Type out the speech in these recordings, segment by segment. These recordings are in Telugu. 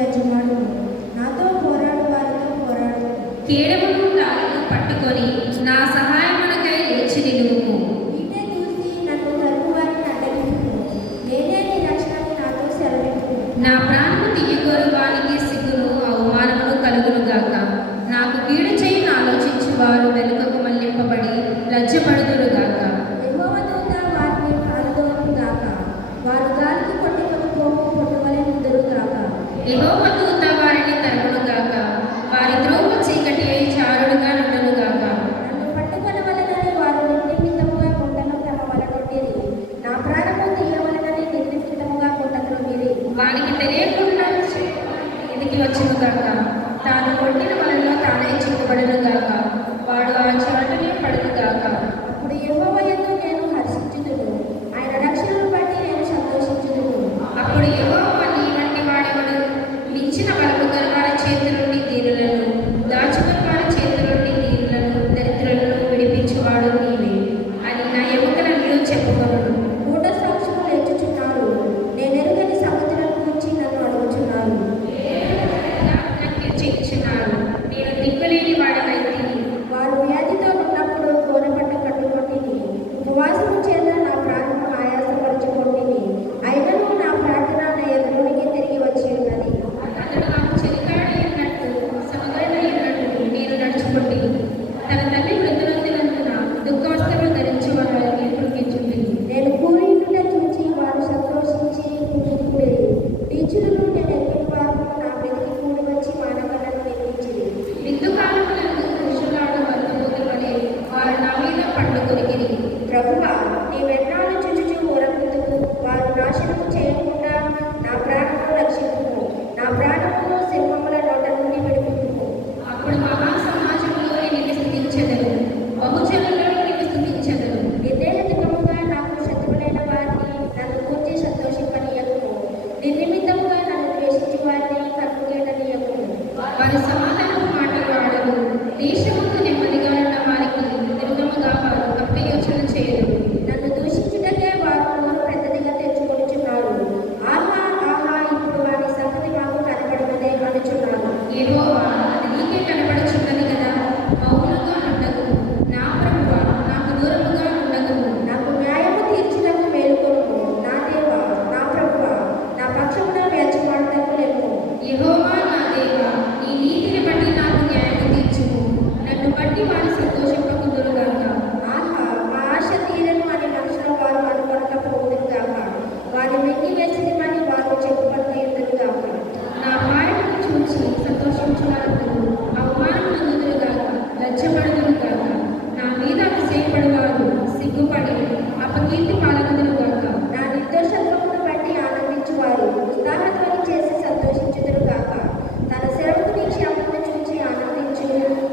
యజమానుడు, నాతో పోరాడు వారితో పోరాడు. కేడమును తాళను పట్టుకొని నా సహాయమునకై లేచి నిలువుము. ఈటె దూసి నన్ను తరుము వారిని అడ్డగించుము. నేనే నీ రక్షణని నాతో సెలవించుము. నా ప్రాణము తీయగోరు వారికి సిగ్గును అవమానమును కలుగునుగాక. నాకు కీడు చేయని ఆలోచించి వారు వెనుకకు మళ్లింపబడి లజ్జపడుదురుగాక. యెహోవా దూత వారిని పారదోలుగాక. వారు గాలికి కొట్టుకొని పోవు పొట్టువలె నుందురుగాక. యెహోవా దూత వారిని తరుమునుగాక. వారి త్రోవ చీకటి అయి చారుడుగా నుండునుగాక. నన్ను పట్టుకొనవలెనని వారు నిర్నిమిత్తముగా గుంటను తమ వలనొట్టిరి. నా ప్రాణము తీయవలెనని నిర్నిమిత్తముగా గుంట త్రొవ్విరి. వానికి తెలియకుండా ఎదిగి వచ్చునుగాక. తాను కొట్టిన వలలో తానే చిక్కుబడునుగాక. వాడు ఆ చాటునే పడునుగాక. అప్పుడు యెహోవా యందు నేను హర్షించుదును. ఆయన రక్షణను బట్టి నేను సంతోషించుదును. అప్పుడు యెహోవా నీ వంటి వాడెవడు? మించిన బలము గల వారి చేతి నుండి దీనులను, దాచుకుని వారి చేతి నుండి దీనులను, దరిద్రులను విడిపించువాడు నీవే అని నా ఎముకలను చెప్పుకొనును. మూఢ సాక్షులు లేచుచున్నారు. నేనెరుగని సంగతులను గురించి నన్ను అడుగుచున్నారు. చేయించున్నారు. నేను దిక్కులేని వాడనైతిని. వారు వ్యాధితో ఉన్నప్పుడు గోనెపట్ట కట్టుకొట్టిని. ఉపవాసము చేత నా ప్రాణము ఆయాసపరచుకొట్టిని. అయినను నా ప్రార్థన నా ఎదురునికి తిరిగి వచ్చి ఉన్నది. అతడు నాకు చెలికాడి అన్నట్టు సమగరణ అన్నట్టు నేను నడుచుకుంటుని. తన తల్లి వృద్ధులందునందున దుఃఖవస్త్రములు ధరించి వారిని పురికించుంది. నేను కూలిండుట చూచి వారు సంతోషించి కుమిలిపోయి. నీచులను నేను ఎరిగిన వారు నా మీదకి కూడి వచ్చి మానవులను నిందించిరి. విందు కాలములందు పురుషులాడు వర్తమూతు వలె వారు నా మీద పండు కొరికిరి. ప్రభువా, నీ వెన్నాలు చుచుచు ఊరకుందుకు వారు నాశనము చేయకుండా నా ప్రాణమును రక్షించుము. నా ప్రాణమును సింహముల నోట నుండి విడిపించుము. అప్పుడు మహాసమాజంలో నిన్ను స్తుతించెదరు, బహుజనులలో నిన్ను స్తుతించెదరు. నిర్దేశితముగా నాకు శత్రువులైన వారిని నన్ను గూర్చి సంతోషింపనీయకుము. నిర్నిమిత్తముగా నన్ను ద్వేషించు వారిని కన్నుగేటనీయకుము. వారి సమాధానపు మాటలు ఆడరు. దేశముందు నెమ్మదిగా ఉన్న వారికి విరుద్ధముగా వారు తప్ప యోచన చేయరు. నన్ను దూషించుటకే వారు నోరు పెద్దదిగా తెచ్చుకొనుచున్నారు. ఆహా ఆహా, ఇప్పుడు వారి సంగతి మాకు కనబడినదే అనుచున్నారు. యెహోవా, అది నీకే కనబడుచున్నది కదా. మౌనముగా ఉండకు. నా ప్రభువా, నాకు దూరముగా ఉండకు. నాకు న్యాయము తీర్చుటకు మేలుకొనుము. నా దేవా, నా ప్రభువా, నా పక్షమున వేచమాడుటకు లెమ్ము. యెహోవా నా దేవా, నీ నీతిని బట్టి నాకు న్యాయము తీర్చుము. నన్ను బట్టి వారు సంతోషింపకుందురుగాక. ఆహా, మా ఆశ తీరను అని మనసులో వారు అనుకొనకపోవుదురుగాక. వారి వెండి వేసినమని వారు చెప్పుకొనుదురుగాక. నా పాయలను చూచి సంతోషించువారందరూ అవమానము నొందురుగాక, లజ్జపడుదురుగాక. నా మీద అతిశయపడువారు సిగ్గుపడి అపకీర్తి పాలగుదురుగాక. నా నిర్దోషత్వమును బట్టి ఆనందించువారు ఉత్సాహధ్వని చేసి సంతోషించుదురుగాక. తన సేవకుని క్షేమమును చూచి ఆనందించు.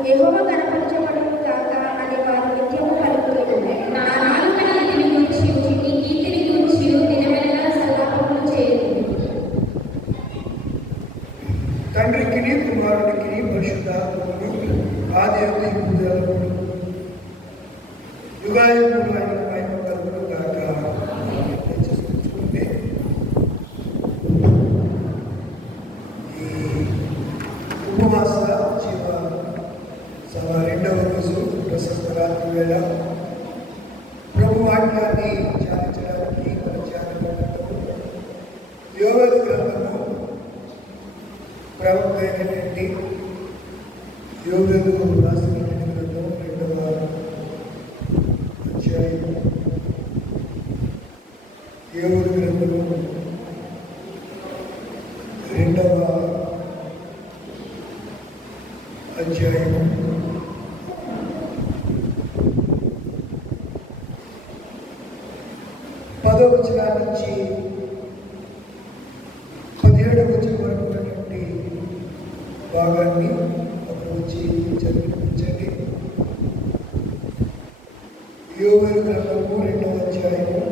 యెహోవా కనపరచబడునుగాక అని వారు నిత్యము పలుకుదురు. నా నాలుక నీతిని గూర్చి, నీ కీర్తిని గూర్చి దినమెల్లా సల్లాపములు చేయదు. తండ్రికిని కుమారుడికిని పరిశుద్ధాత్మకుని ఆది పూజలు యుగాయుగులు ఆయన మహిమ కలుగునుగాక. ఈ ఉపవాస జీవ సభ రెండవ రోజు ప్రశస్త రాత్రి వేళ ప్రభు వాక్యాన్ని ధ్యానించడానికి మన ధ్యానమండపం యోవేలు గ్రంథము ప్రవక్త అయినటువంటి యోవేలు రాసినటువంటి గ్రంథం రెండవ అధ్యాయం. యోవేలు గ్రంథము రెండవ అధ్యాయం 10వ వచనం నుంచి 17వ వచనం వరకు ఉన్నటువంటి భాగాన్ని ఒకరు వచ్చి చదివించండి. యోవేలు గ్రంథము 2వ అధ్యాయము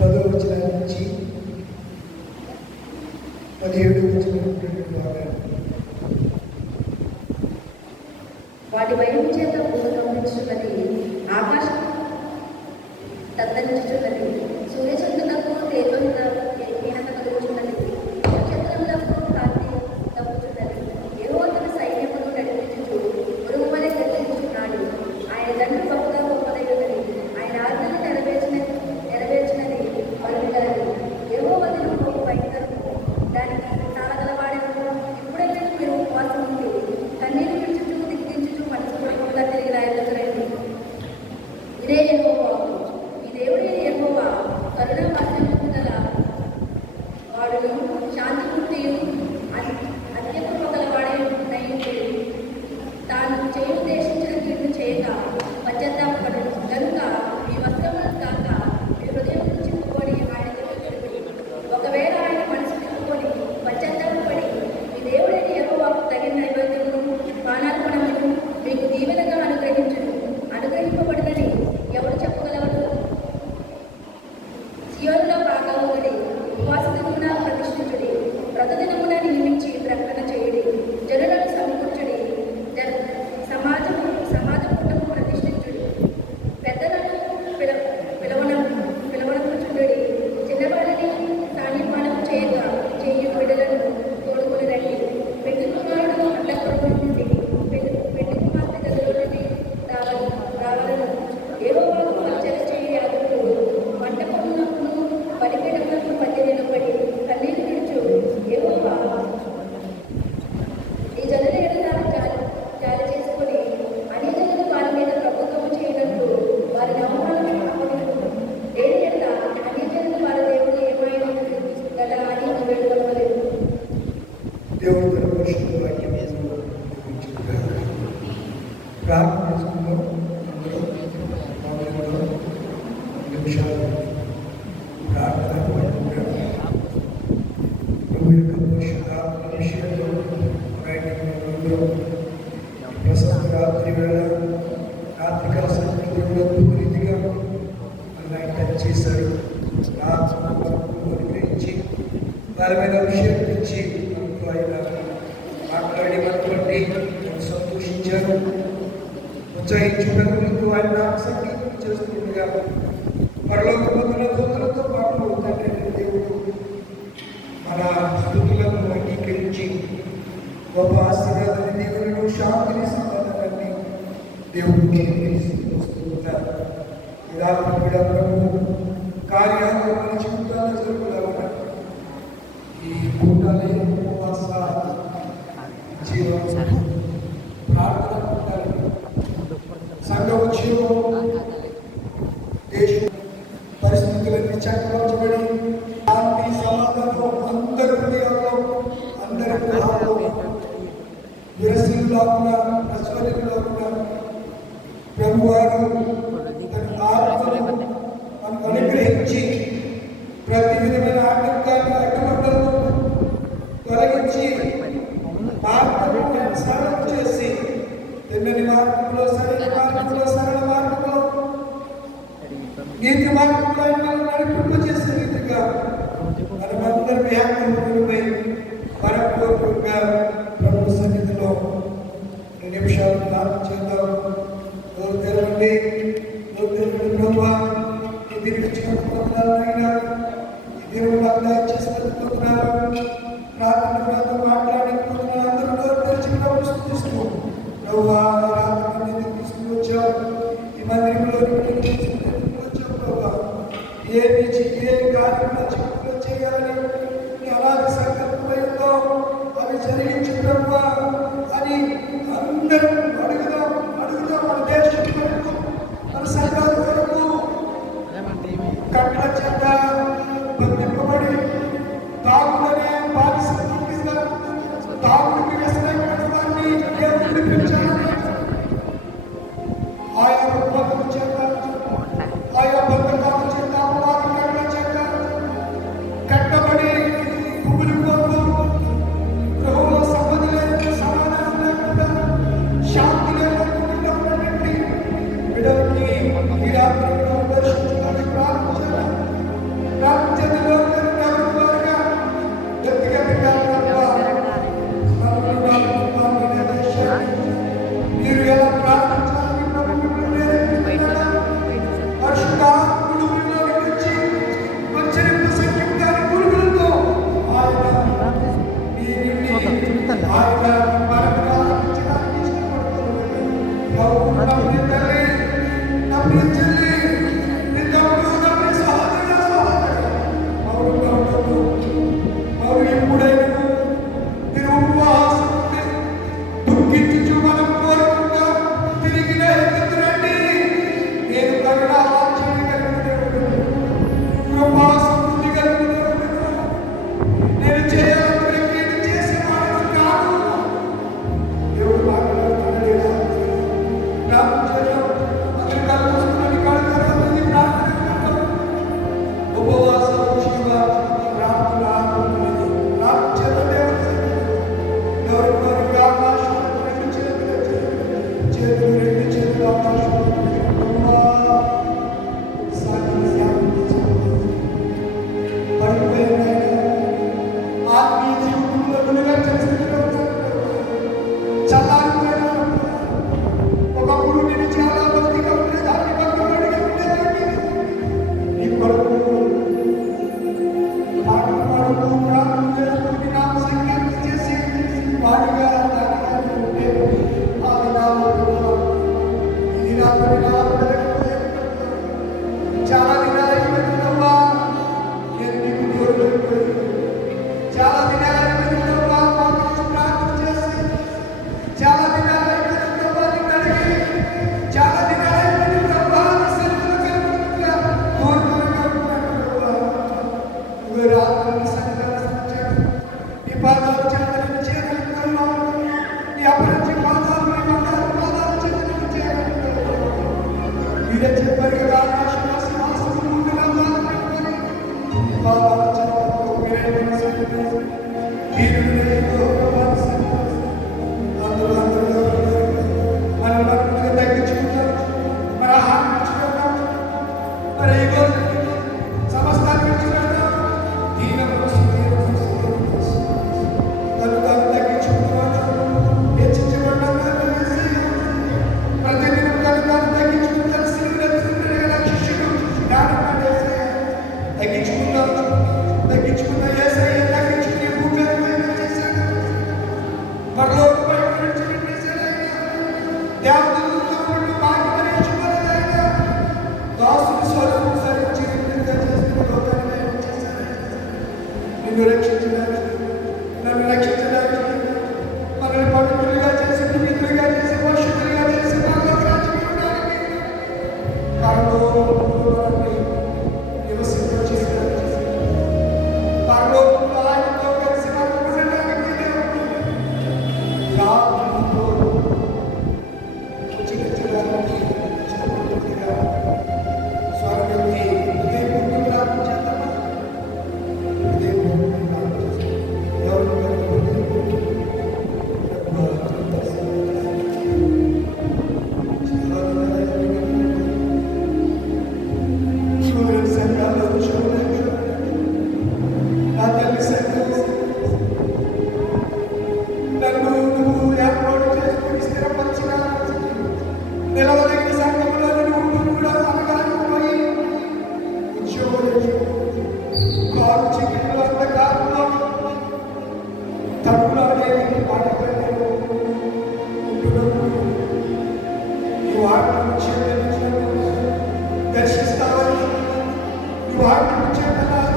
10వ వచనం నుంచి 17వ వచనం ఉన్నటువంటి భాగాన్ని. వాటి భయం చేత భూకంపించున్నది, ఆకాశం తత్తరించుచున్నది, సూర్యచంద్రులకు తేజోహీనత కలుగుచున్నది, నక్షత్ర వాడును శాంతిమూర్తియు అత్యకృప గలవాడై తాను చేయుద్దేశించిన కీడును చేయక పశ్చాత్తాపపడును. కనుక మీ వస్త్రములను కాక మీ హృదయం చిక్కుకొని ఆయన తెలిపి ఒకవేళ ఆయన మనసు తిప్పుకొని పశ్చాత్తాపపడి మీ దేవుడైన యెహోవాకు తగిన నైవేద్యమును పానార్పణమును మీకు దీవెనగా అనుగ్రహింపబడినని ఎవరు చెప్పగలరు? సియోనులో బాగా ఒకటి ఉపవాస దినమున ప్రతిష్ఠించుడి, వ్రత దినమున నియమించి ప్రకటన చేయుడి, జనులను సమకూర్చుడి, సమాజమును ప్రతిష్ఠించుడి, పెద్దలను పిలవనకుచుండుడి, చిన్నవాళ్ళని సాన్నిపానం చేయు బిడ్డలను తోడుకొని రండి. పెళ్లి కుమారుడు అంతఃపురము నుండి పెళ్లి కుమార్తె గదిలో నుండి రావాలను. యెహోవాకు పరిచర్య చేయు యాజకులు మంటపమునకును బలిపీఠమునకు మధ్య నిలబడి కన్నీరు విడుచు, యెహోవా ఈ జనుల ఎడల జాలి చేసుకొని అన్యజనులు వారి మీద ప్రభుత్వం చేయనట్లు వారిని అవమానపడను. ఏది ఎడల అన్యజనులు వారి దేవుడు ఏమైనా గల అని వేడుకొనలేదు. దేవుడు తన పరిశుద్ధ వాక్యం ప్రార్థన చేసుకుందాం. అందరూ మామూలుగా నిమిషాలు ప్రార్థన విషయంలో ప్రస్తుత రాత్రి వేళ రాత్రికాల సమయంలో దేవుడు అద్భుత రీతిగా మనల్ని టచ్ చేశాడు. అనుగ్రహించి వారి మీద అభిషేకం ఇచ్చి ఆయన మాట్లాడి మనటువంటి సంతోషించారు. ఉత్సాహించుటకు ఆయన నాకు సంగీతం చేస్తుండగా పరలోక దూతలతో పాటు తండ్రి దేవుడు మన స్థుతులను అంగీకరించి గొప్ప ఆశీర్వాదాన్ని దేవులను శాంతిని సమాధానాన్ని దేవుడికి వస్తూ ఉంటారు. ఇలా ప్రభు కార్యాలు మన జీవితాల్లో జరుగుతారు. ఈ కూటాలే ఉపవాస జీవన ప్రార్థన కూటాలు సంఘ ఉద్యోగం దేశ పరిస్థితులన్నీ చక్కబడి శాంతి సమాధానం అందరి హృదయాల్లో అందరి గ్రహాల్లో విరసిల్లాకుండా ప్రశ్వరులాకుండా ప్రభువారు తన ఆత్మను మనకు అనుగ్రహించి ప్రతి విధమైన ఆటంకాన్ని అడ్డుబండలను తొలగించి మార్గంలో సరళం చేసి తిన్నని మార్గంలో సరైన మార్గంలో సరళ మార్గంలో నీతి మార్గంలో నడిపింపు చేసే రీతిగా మనమందరి వ్యాఖ్యలపై మనపూర్వకంగా ప్రభు సన్నిధిలో 2 నిమిషాలు ప్రార్థన చేద్దాం. నోరు తెరవండి. ప్రభువా ఈ దినైనా ఈ దేవుడు అలా చేస్తున్నారు. ప్రార్థన మాట్లాడుకుంటున్నారు. అందరూ నోరు తెరిచి ప్రభు స్తుతిస్తూ ప్రభువా రాత్రి తీసుకువచ్చావు ఈ మందిరంలో ఏ కార్యక్రమం చేయాలని అలాగే సంకల్పంతో అవి జరిగించి ప్రభువా అని అందరూ అడుగుదాం మన దేశం కొరకు మన సంఘాల కొరకు కట్ల చెత్త నేను చేయాలనుకునే క్రియలు చేసేవాడు కాదు. దేవుడు మాట్లాడుతున్నాడు. ప్రార్థన అందరి కళ్ళు మూసుకుని కడుగుతారు. ప్రార్థన ఉపవాసం శివ ప్రార్థన ప్రార్థన దేవుడు ఎవరికి వారికి ఆకాశం రెండు చేతులు ఆకాశం చాలా దినాలు అయిపోయిందమ్మా, నేను నీకు దూరం అయిపోయింది. చాలా దినాలు అయిపోయిందమ్మా, మా కోసం ప్రార్థన చేసి. చాలా దినాలు అయిపోయిందమ్మా, నిన్ను అడిగి. చాలా దినాలు అయిపోయిందమ్మా, నీ సన్నిధిలో కనపడకుండా దూరంగా ఉంటున్నానమ్మా. నువ్వు రాత్రి నీ సన్నిధిలో వచ్చాను. నీ పాదాలు చేతులను చేయగలుగుతున్నావు. నీ అపరంజి పాదాలు నీ బంగారు పాదాలు చేతులను చేయగలుగుతున్నావు. మీరే చెప్పారు కదా, తగ్గించుకున్న యేసయ్య తగ్గించుకుని భూమిపై చేశాడు. పరలోకపై చేశాడు. దేవదూతలతో నుండి భాగ్యమనిచ్చుకున్నది ఆయన. దాసుని స్వరూపం ధరించి చేసుకుని లోకాన్ని చేశాడు. నిన్ను రక్షించడానికి, నన్ను రక్షించడానికి, మనల్ని పవిత్రులుగా చేసి, పవిత్రులుగా చేసి, పరిశుద్ధులుగా చేసి, పరలోక రాజ్యం ఇవ్వడానికి పరలోకాన్ని నివసింపచేశాడు. పరలోకంలో ఆయనతో కలిసి మనం ఉండడానికి రాత్రితో ఉచితడానికి స్వర్గంకి ఇదే భూమి ప్రార్థన చేద్దామా? ఇదే భూమి ప్రార్థన చేద్దాం. ఎవరు సూర్యుని సంఘాల్లో చూడలేదు. నా తల్లి సంఘం నన్ను నువ్వు ఏర్పాటు చేసుకుని స్థిరపరిచిన నిలవదగిన సంఘంలో నువ్వు కూడా అనగానే పోయి ఉద్యోగులు కారు చికెన్లు అంతకాలంలో తప్పులాడేది మాటలు ఉంటున్నాను. ఈ వాటిని చేతను దర్శిస్తావని, ఈ వాటిని చేతనాలు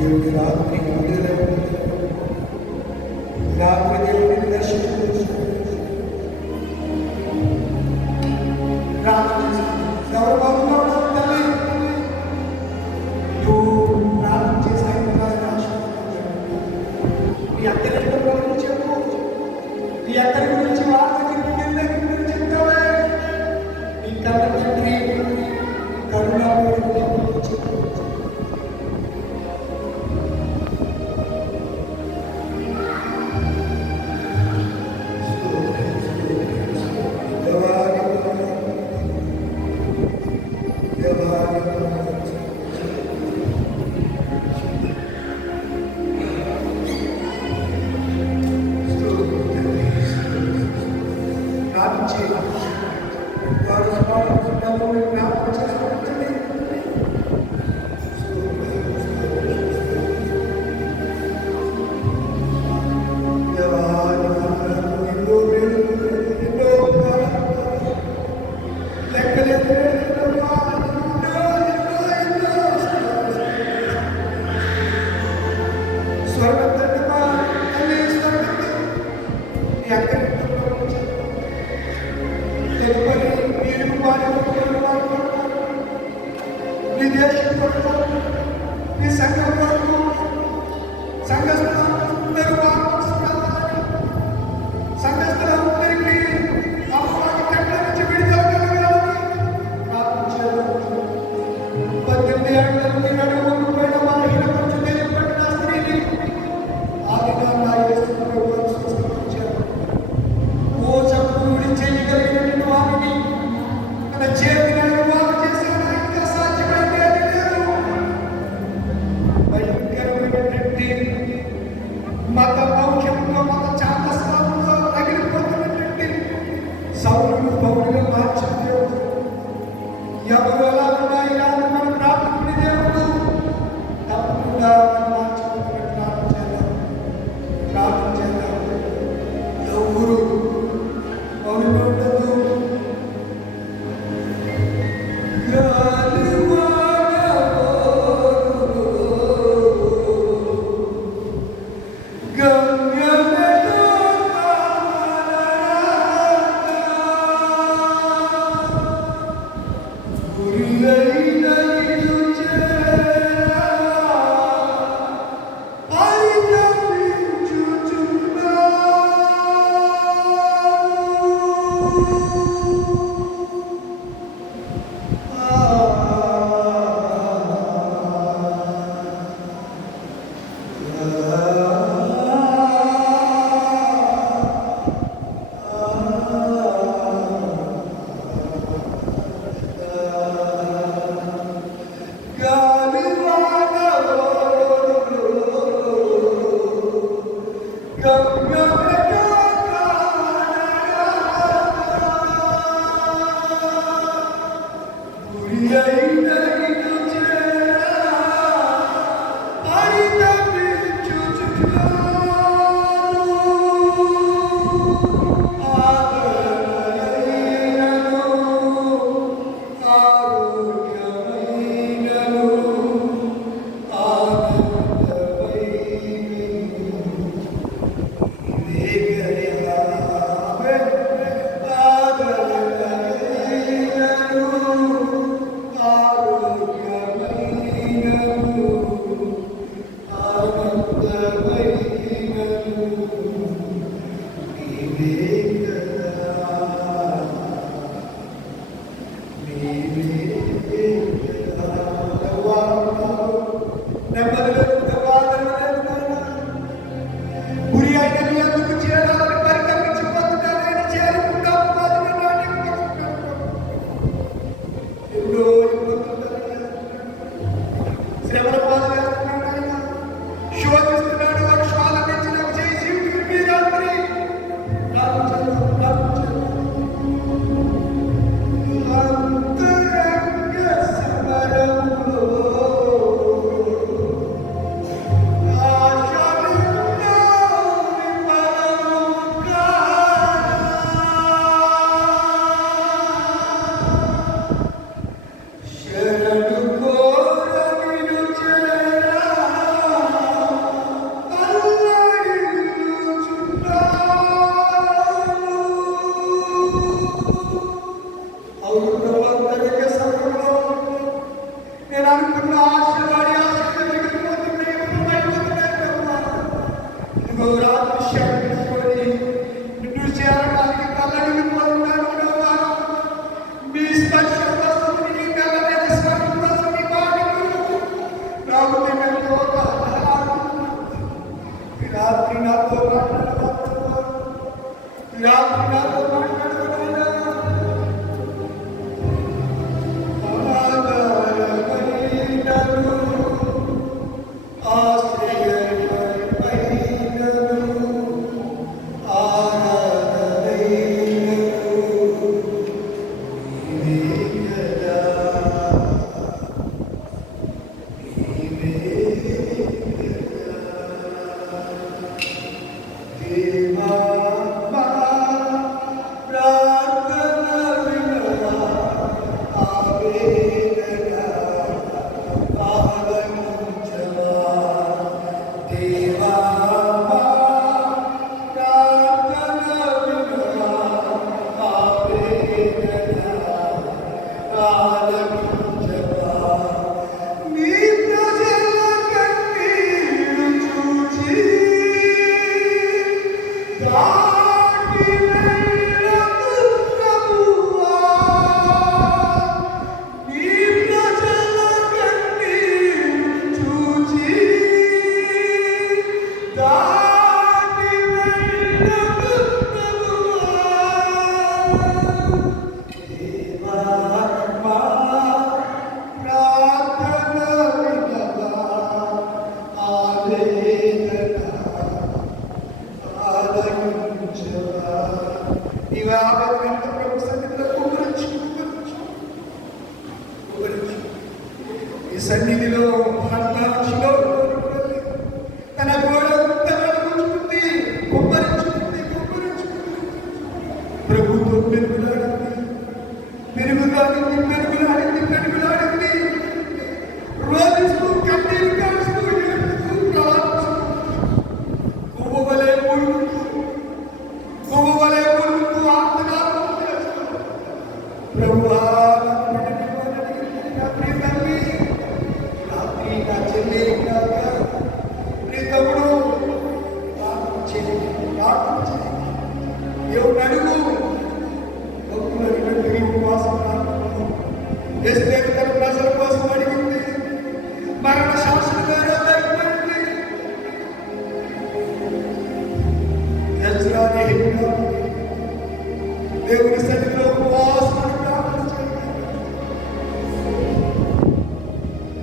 దేవుడి రాత్రి రాత్రి దేవుడిని దర్శించు. ఎవరు బాగున్నాడు తల్లి? నువ్వు ప్రార్థన చేశాను. నీ అక్కడి గురించి చెప్పు. నీ అక్కడి గురించి వార్త చెప్తావే. నీ కళ్ళ తండ్రి కరుణామయుడు చెప్పు. God is మమ్మల్ని జ్ఞాపకం చేసుకుంటుంది. ఆలకించవా నీ ప్రజల కన్నీరు చూచి దాటి వెళ్ళకు ప్రభువా నీ ప్రజల కన్నీరు చూచి దాటి వెళ్ళకు ప్రభువా దేవా మా ప్రార్థన వినవా ఆవేదన ఆలకించవా నీవు ఆవేదన ప్రభు సన్నిధిలో కుమరించు ఈ సన్నిధిలో హఠాత్తులో తన గోడ గుంటలుంచుకుంది కుమ్మరించుకుంది ప్రభుతో పెరుగులాడింది రోధిస్తూ కన్నీరు కాల్చుతూ ఏడుస్తూ ప్రార్థిస్తూ కొవ్వవలే మురుగుతూ ఆత్మగానం చేస్తూ ప్రభువా రాత్రి తల్లి రాత్రి నా చెల్లి నీ తమ్ముడు ప్రార్థన చేయి దేవుడు అడుగు తిరిగి ఉపవాసం ఎస్తేరు తన ప్రజల కోసం అడిగింది మరణ శాసనంగా దేవుని సన్నిధిలో ఉపవాసం ప్రార్థన చేయాలి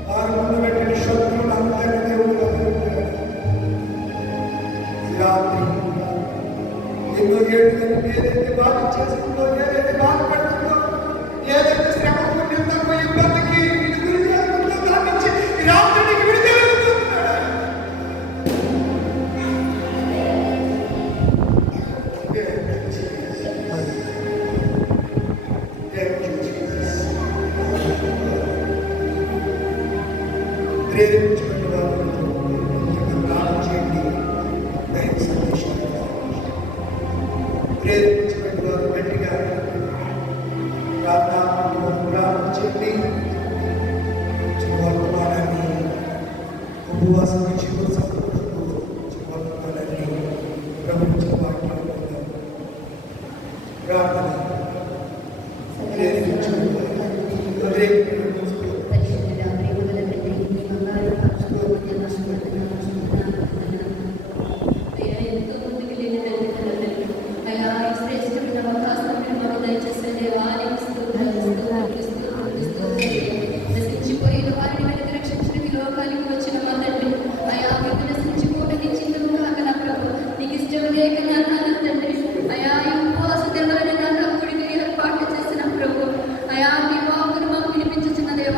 వారి ముందు పెట్టిన శత్రువులు అందరినీ దేవుడు రాత్రి ఎన్నో ఏళ్ళు ఏదైతే బాధ చేస్తుందో ఏదైతే బాధపడుతుందో ఏదైతే శ్రమకు నిందకు ఇబ్బందికి ఇది గురి జరుగుతుందో దాని నుంచి ఈ రాత్రికి విడుదల ప్రేరేపించుకున్న వారు ప్రార్థన చేయండి దైవ సందేశాన్ని ప్రేరేపించుకున్న వారు గట్టిగా ప్రార్థన చేయండి వర్తమానాన్ని ఉపవాసం వర్తమానాన్ని ప్రపంచ వాక్యం ప్రార్థన అయా నీ వాక్కును మాకు వినిపించుచున్న దేవా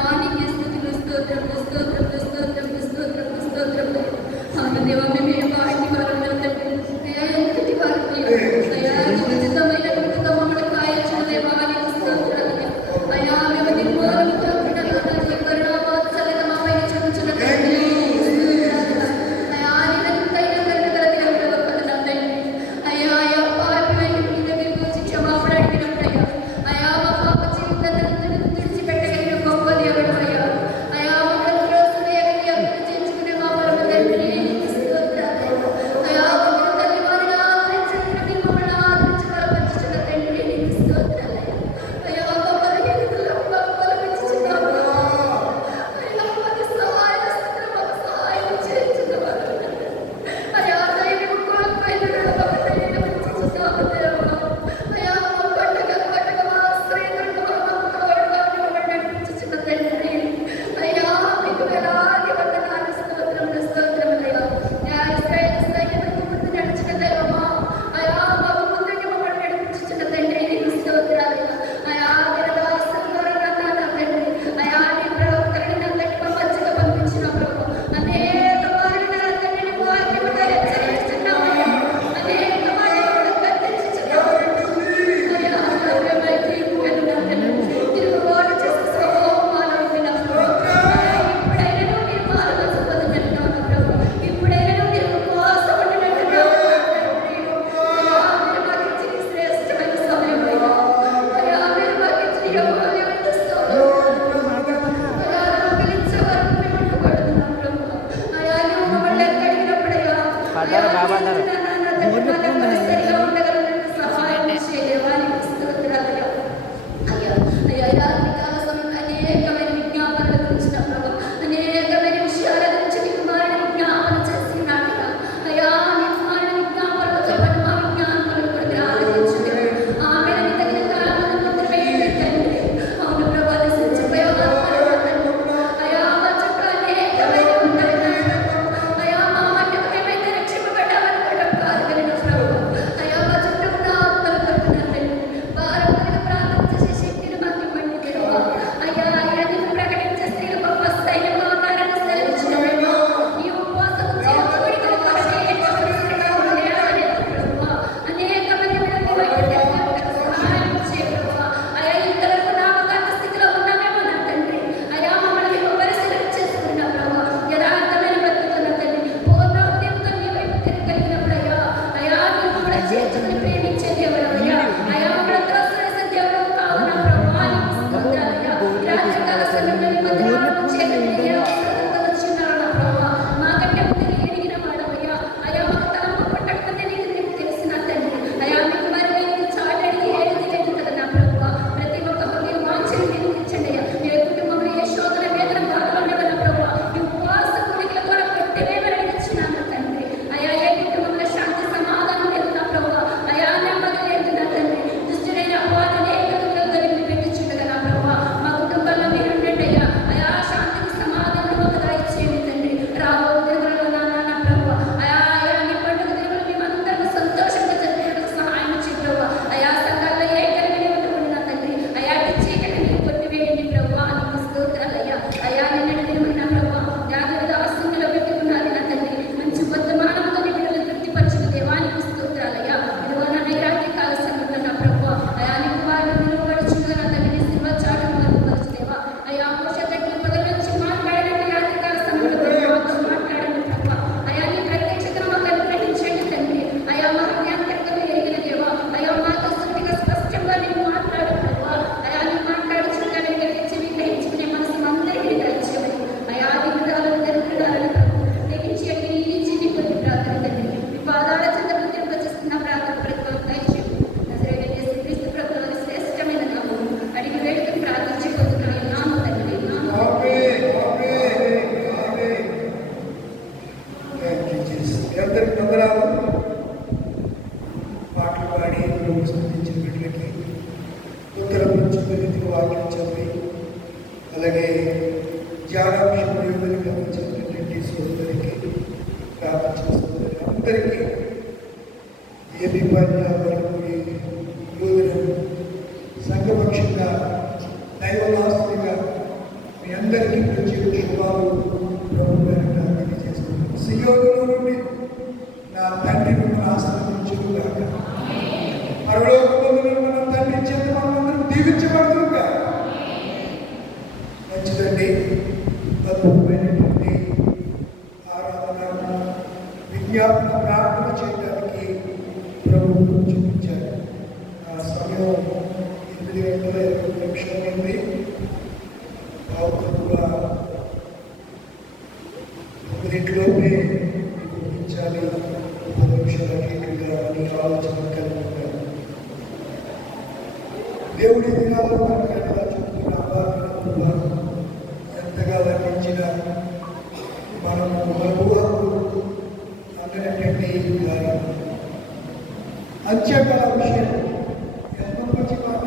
అలాగే ధ్యానాంశంలో గమనించినటువంటి సోదరికి ప్రార్థించిన సోదరి అందరికీ ఏపీ పర్యావరణి యోధులను సంఘపక్షంగా దైవదాస్తుగా మీ అందరికీ ప్రత్యేక శుభాలు ప్రభు పేరిట తెలియజేస్తున్నాను. సియోనులో నుండి నా తండ్రి మిమ్మల్ని ఆశీర్వదించుగాక. పరలోకమందున మన తండ్రి చేత మనందరం దీవించబడుతుగా. మంచిదండి. అద్భుతమైనటువంటి ఆరాధన విజ్ఞాపన ప్రార్థన చేయడానికి ప్రభుత్వం చూపించారు. ఆ సమయం 8:20 అయింది. బాగుగా 9లోపే పంపించాలి. 10 నిమిషాలకి అని ఆలోచన కలిగి ఉంటారు. దేవుడి దినాల్లో మనకి ఎలా చెప్తున్న అబాధ ఎంతగా వర్ణించిన మనము అనుభవాలు అందనటువంటి కార్యం అంత్యకాల విషయం ఎంత మంచి మాట.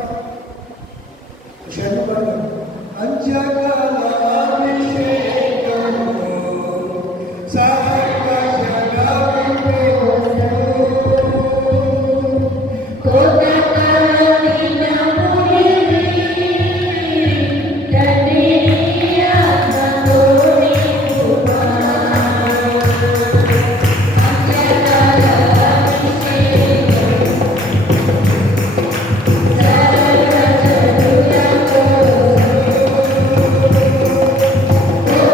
అంత్యకాల అభిషేకము సర్వ జగముపై Thank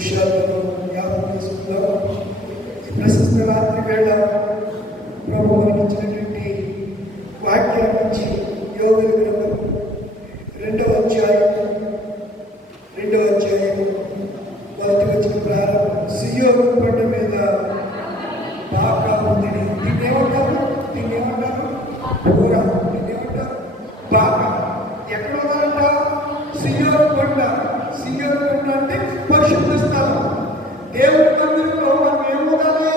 విషయాలను జ్ఞాపకం చేసుకుందాం. ఈ ప్రశస్త రాత్రి వేళ ప్రభు మనకి ఇచ్చినటువంటి వాక్యాల నుంచి యోగుల గ్రంథం 2వ అధ్యాయం మొదటి వచ్చిన ప్రారంభం. సియోను కొండ మీద బాగా ఉందని దీన్ని ఏమంటారు పూరా, దీన్ని ఏమంటారు బాగా. ఎక్కడ ఉందంట? సియోను కొండ అంటే పరిశుద్ధ స్థలం. దేవుడి మందిరంలో మనం ఏమవుతామే?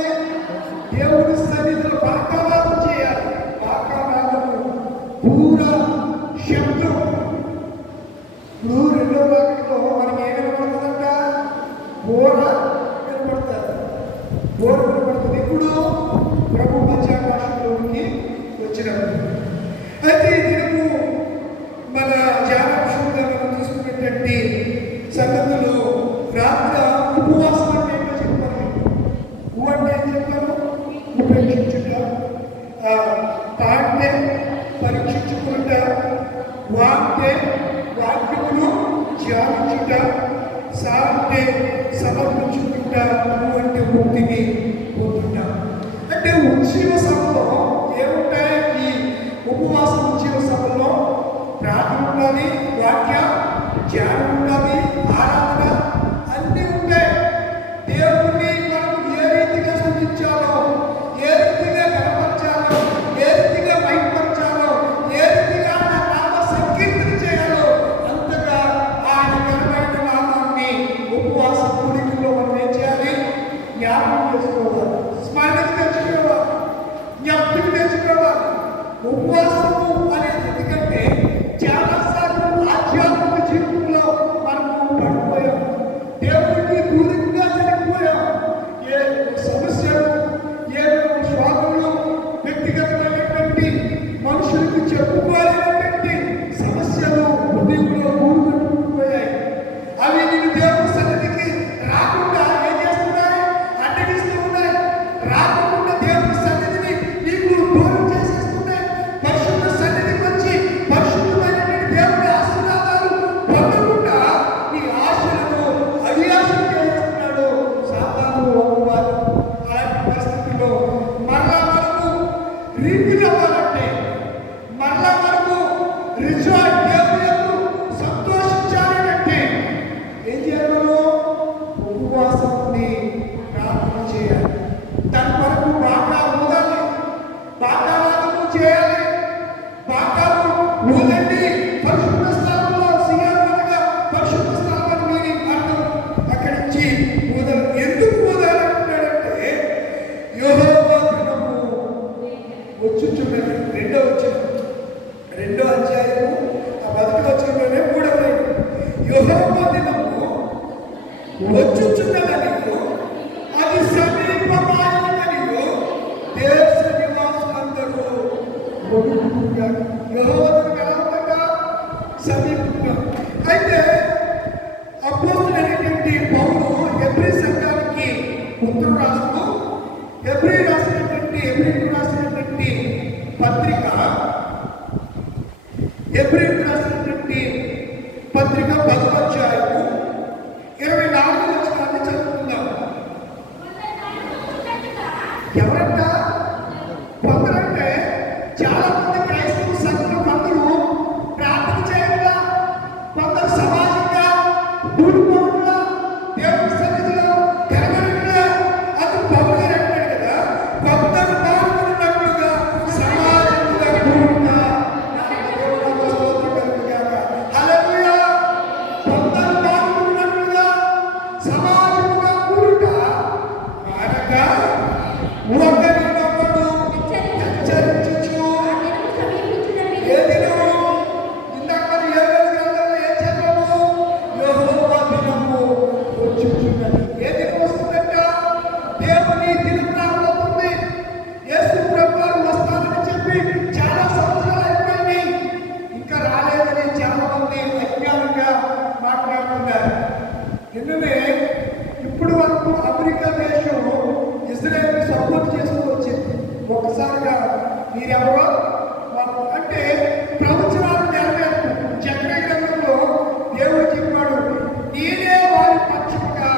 దేవుడి సన్నిధిలో బాకారాధన చేయాలి. బాకారాధన పూరా శబ్దం. ఇప్పుడు 2వ వాక్యంలో మనకి ఏం వినపడుతుందంట? బోర వినపడుతుంది. ఇప్పుడు ప్రభు మధ్యాకాశంలోకి వచ్చినప్పుడు. అయితే ఈ దినము మన ధ్యానాంశంగా మనం తీసుకున్నటువంటి సంగతులు రాత్ర ఉపవాసం అంటే ఏంటో చెప్పాను. అంటే ఏం చెప్పాను? ఉపేక్షించుట, పాంటే పరీక్షించుకుంట, వాక్తే వాక్యమును ధ్యానించుట, సాంటే సమర్పించుకుంట, అంటే ముక్తిని పొందుట. అంటే ఉజ్జీవ సభలో ఏముంటాయి? ఈ ఉపవాసం ఉజ్జీవ సభలో ప్రార్థన ఉండాలి, వాక్య ధ్యానం ఉండాలి, ఆరాధన అన్నీ ఉంటాయి. దేవుణ్ణి మనం ఏ రీతిగా సూచించాలో, ఏ రీతిగా కనపరచాలో, ఏ రీతిగా బయటపరచాలో, ఏ రీతిగా నామ సంకీర్తన చేయాలో అంతగా ఆయన ఘనమైన నామాన్ని ఉపవాస కూడికల్లో మనం ఏం చేయాలి? జ్ఞాపకం చేసుకోవాలి, స్మరణ తెచ్చుకోవాలి, జ్ఞప్తికి తెచ్చుకోవాలి. ఉపవాసము అనేది ఎందుకంటే చాలాసార్లు ఆధ్యాత్మిక జీవితంలో మనము పడిపోయాం, దేవుడికి దూరంగా జరిగిపోయాం. ఏ సమస్యలు, ఏ స్వాములు, వ్యక్తిగతమైనటువంటి మనుషులకు చెప్పుకోలేనటువంటి సమస్యలు హృదయంలో ఊరుకుంటుపోయాయి. అవి నేను దేవుడి సన్నిధికి రాకుండా ఏం చేస్తున్నాయి? అడ్డగిస్తూ ఉన్నాయి. రాకుండా దేవుడి సన్నిధిని నీకు దూరం చేసేస్తున్నాయి. పరిశుద్ధ సన్నిధికి వచ్చి పరిశుద్ధమైనటువంటి దేవుడి ఆశీర్వాదాలు పొందకుండా నీ ఆశలను అడియాశం చేస్తున్నాడు సాతాను అపవాది. అలాంటి పరిస్థితుల్లో మరలా మనము రీతిలో అవ్వాలంటే, మరలా మనము రిజాయిట్ దేవుడు సంతోషించాలంటే ఏం చేయాలి? ఉపవాసాన్ని ప్రార్థన చేయాలి. దాని కొరకు బాగా ఊదాలి, బాకారాధన చేయాలి. బాకాలు ఊదండి. పరిశుద్ధ స్థలంలో సియానగా పరిశుద్ధ స్థలాన్ని మీరి అర్థం. అక్కడి నుంచి ఊదాలి. ఎందుకు ఊదాలంటున్నాడంటే యెహోవా దినము వచ్చుచున్నది. 2వ అధ్యాయము మొదటి వచనంలోనే 3వ లైన్. యెహోవా దినము వచ్చుచున్నదనియు అది సమీపమాయననియు దేశ నివాసులందరూ వణుకుగా. యెహోవా దినం ఎలా ఉందంట? సమీపంగా. అయితే అపోస్తలుడైనటువంటి పౌలు హెబ్రీ సంఘానికి ఉత్తరం రాస్తూ హెబ్రీకు రాసినటువంటి పత్రిక, హెబ్రీకు రాసినటువంటి పత్రిక 10వ అధ్యాయము 24వ వచనాన్ని చదువుకుందాం. ఎవరంట? కొందరంటే చాలా మంది క్రైస్తవ సంఘులు కొందరు ప్రార్థన చేయకుండా, కొందరు సమాజంగా కూడుకోకుండా, దేవుడి సన్నిధిలో కనబడకుండా, అది పౌలు గారు అంటాడు కదా, కొందరు పాల్గొన్నట్లుగా సమాజంగా కూడుతా హల్లెలూయా. కొందరు పాల్గొన్నట్లుగా సమాజంగా కూడుట మానక ఒకరినొకడు హెచ్చరించుచు. ఏ దినము? ఇందాక మనం ఏ రోజు గ్రంథంలో ఏం చెప్పాము? యెహోవా దినము వచ్చుచున్నది. ఏ దినం వస్తుందంట? దేవుని దినం రాబోతుంది. యేసు ప్రభువారు వస్తారని చెప్పి చాలా సంవత్సరాలు అయిపోయినాయి, ఇంకా రాలేదని చాలా మంది అజ్ఞానంగా మాట్లాడుతున్నారు. నిన్ననే ఇప్పుడు వరకు అమెరికా దేశం ఇజ్రాయెల్ సపోర్ట్ చేస్తూ వచ్చింది. ఒకసారిగా మీరెవరో అంటే ప్రవచనాలు నెరవేర్పు. జకర్యా గ్రంథంలో దేవుడు చెప్పాడు, నేనే వారి పక్షంగా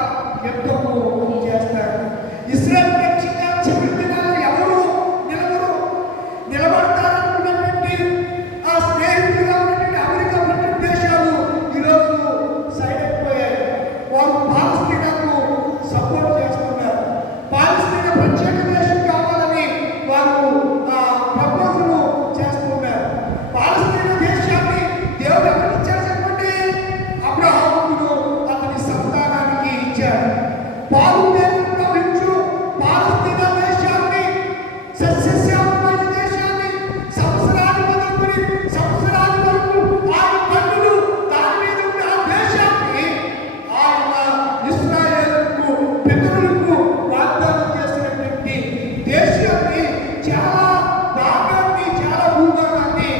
పాలు తేనెలు ప్రవహించు పాలస్తీనా దేశాన్ని, సస్యశ్యామమైన దేశాన్ని, సంవత్సరాలు మొదలుకొని సంవత్సరాల వరకు ఆయన కన్నులు దాని మీద ఉన్న ఆ దేశాన్ని ఆయన ఇశ్రాయేలుకు పితరులకు వాగ్దానం చేసినటువంటి దేశాన్ని, చాలా భాగాన్ని, చాలా భూభాగాన్ని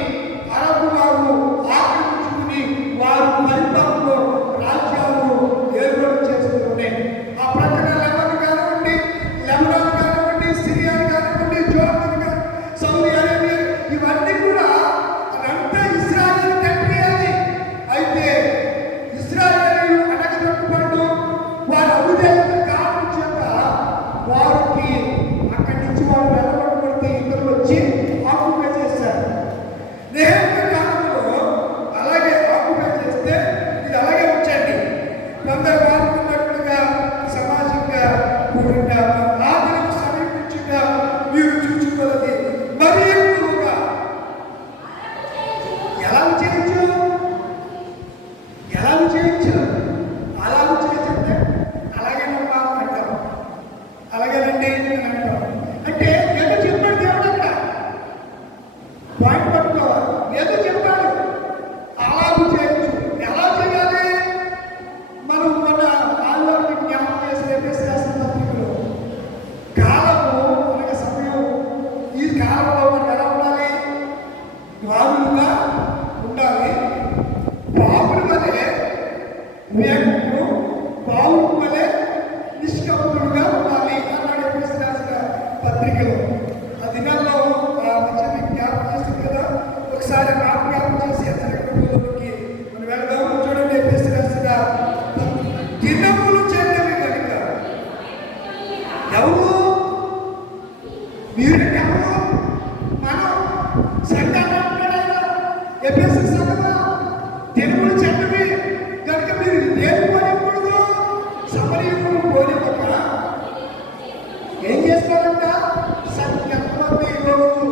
అరబు వారు ఆక్రమించుకుని వారు పరిపాలనలో రాజ్యాలు ఏర్పాటు చేస్తూ ఉన్నాయి. ఆ ప్రక్కన లెబనాన్ కానివ్వండి, సిరియా కానివ్వండి, జోర్డన్ కానివ్వండి, సౌదీ అరేబియా, ఇవన్నీ కూడా అదంతా ఇశ్రాయేలు కంట్రీ అది. అయితే ఇశ్రాయేలు అడగదొక్కబడ్డు వారి అభివృద్ధి కారణం చేత వారికి అక్కడి నుంచి వారు వెళ్ళబడితే ఇద్దరు వచ్చి ఆక్యుపై చేశారు. నెహెమ్యా కాలంలో అలాగే ఆక్యుపై చేస్తే ఇది అలాగే ఉంచండి. కొందరు వారుకున్నట్లుగా సమాజంగా కూడిన ఆదరణ సమీపించుగా మీరు చూసుకోవాలి. మరి ఎక్కువగా ఎలా చేయొచ్చు, ఎలా చేయొచ్చు, అలా చేయొచ్చంటే అలాగేనమ్మా అంటారు, అలాగేనండి అని అంటారు. అంటే ఏదో చెప్పాడు దేవుడు అక్కడ పాయింట్ పట్టుకోవాలి. ఏదో చెప్పాడు అలాగూ చేయొచ్చు. ఎలా చేయాలి? మనం మన ఆదివారం జ్ఞాపకం చేసిన ఎఫెసీయుల పత్రికలో కాలము అనగా సమయం, ఈ కాలంలో మనం ఎలా ఉండాలి? జ్ఞానులుగా ఉండాలి. పాపుల వలె వేగము, పావుల వలె నిష్కపటులుగా ఉండాలి అన్నాడు ఎఫెసీయుల పత్రికలో. ఆ దినాల్లో ఆ మధ్య జ్ఞాపకం చేస్తుంది కదా, ఒకసారి జ్ఞాపకం చేసి హెచ్చరికలోకి మనం వెళ్దాం. చూడండి, ఎఫెసీయుల దినములు చెడ్డవి కనుక ఎవరు మీరు ఎవరు? మనం సంఘాన్ని అంటున్నాడు. ఎఫెసీ సంఘమా, దినములు చెడ్డవి కనుక మీరు దేని పోనికూడదు, సమరీకులు పోనివ్వక ఏం చేస్తారంట? ఎంతమంది ఈరోజు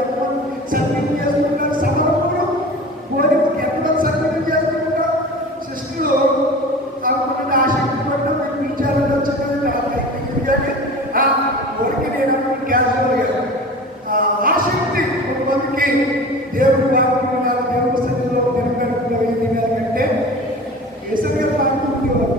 ఎంతమంది సర్వీస్ చేసుకుంటారు, సమరకులు పోనివ్వక ఎంతమంది సర్వీస్ చేసుకుంటారు. సిస్టర్లు అనుకుంటే ఆ శక్తి పట్ల మీరు పిలిచాలని వచ్చింది కానీ ఊరికి నేను క్యాజువల్గా ఆ శక్తి కొంతమందికి దేవుడు వాడుతున్నారు. దేవుడు సన్నిధిలో తిరగడంలో ఏం తినాలంటే కేసరిగా పాడుకుంటున్నారు.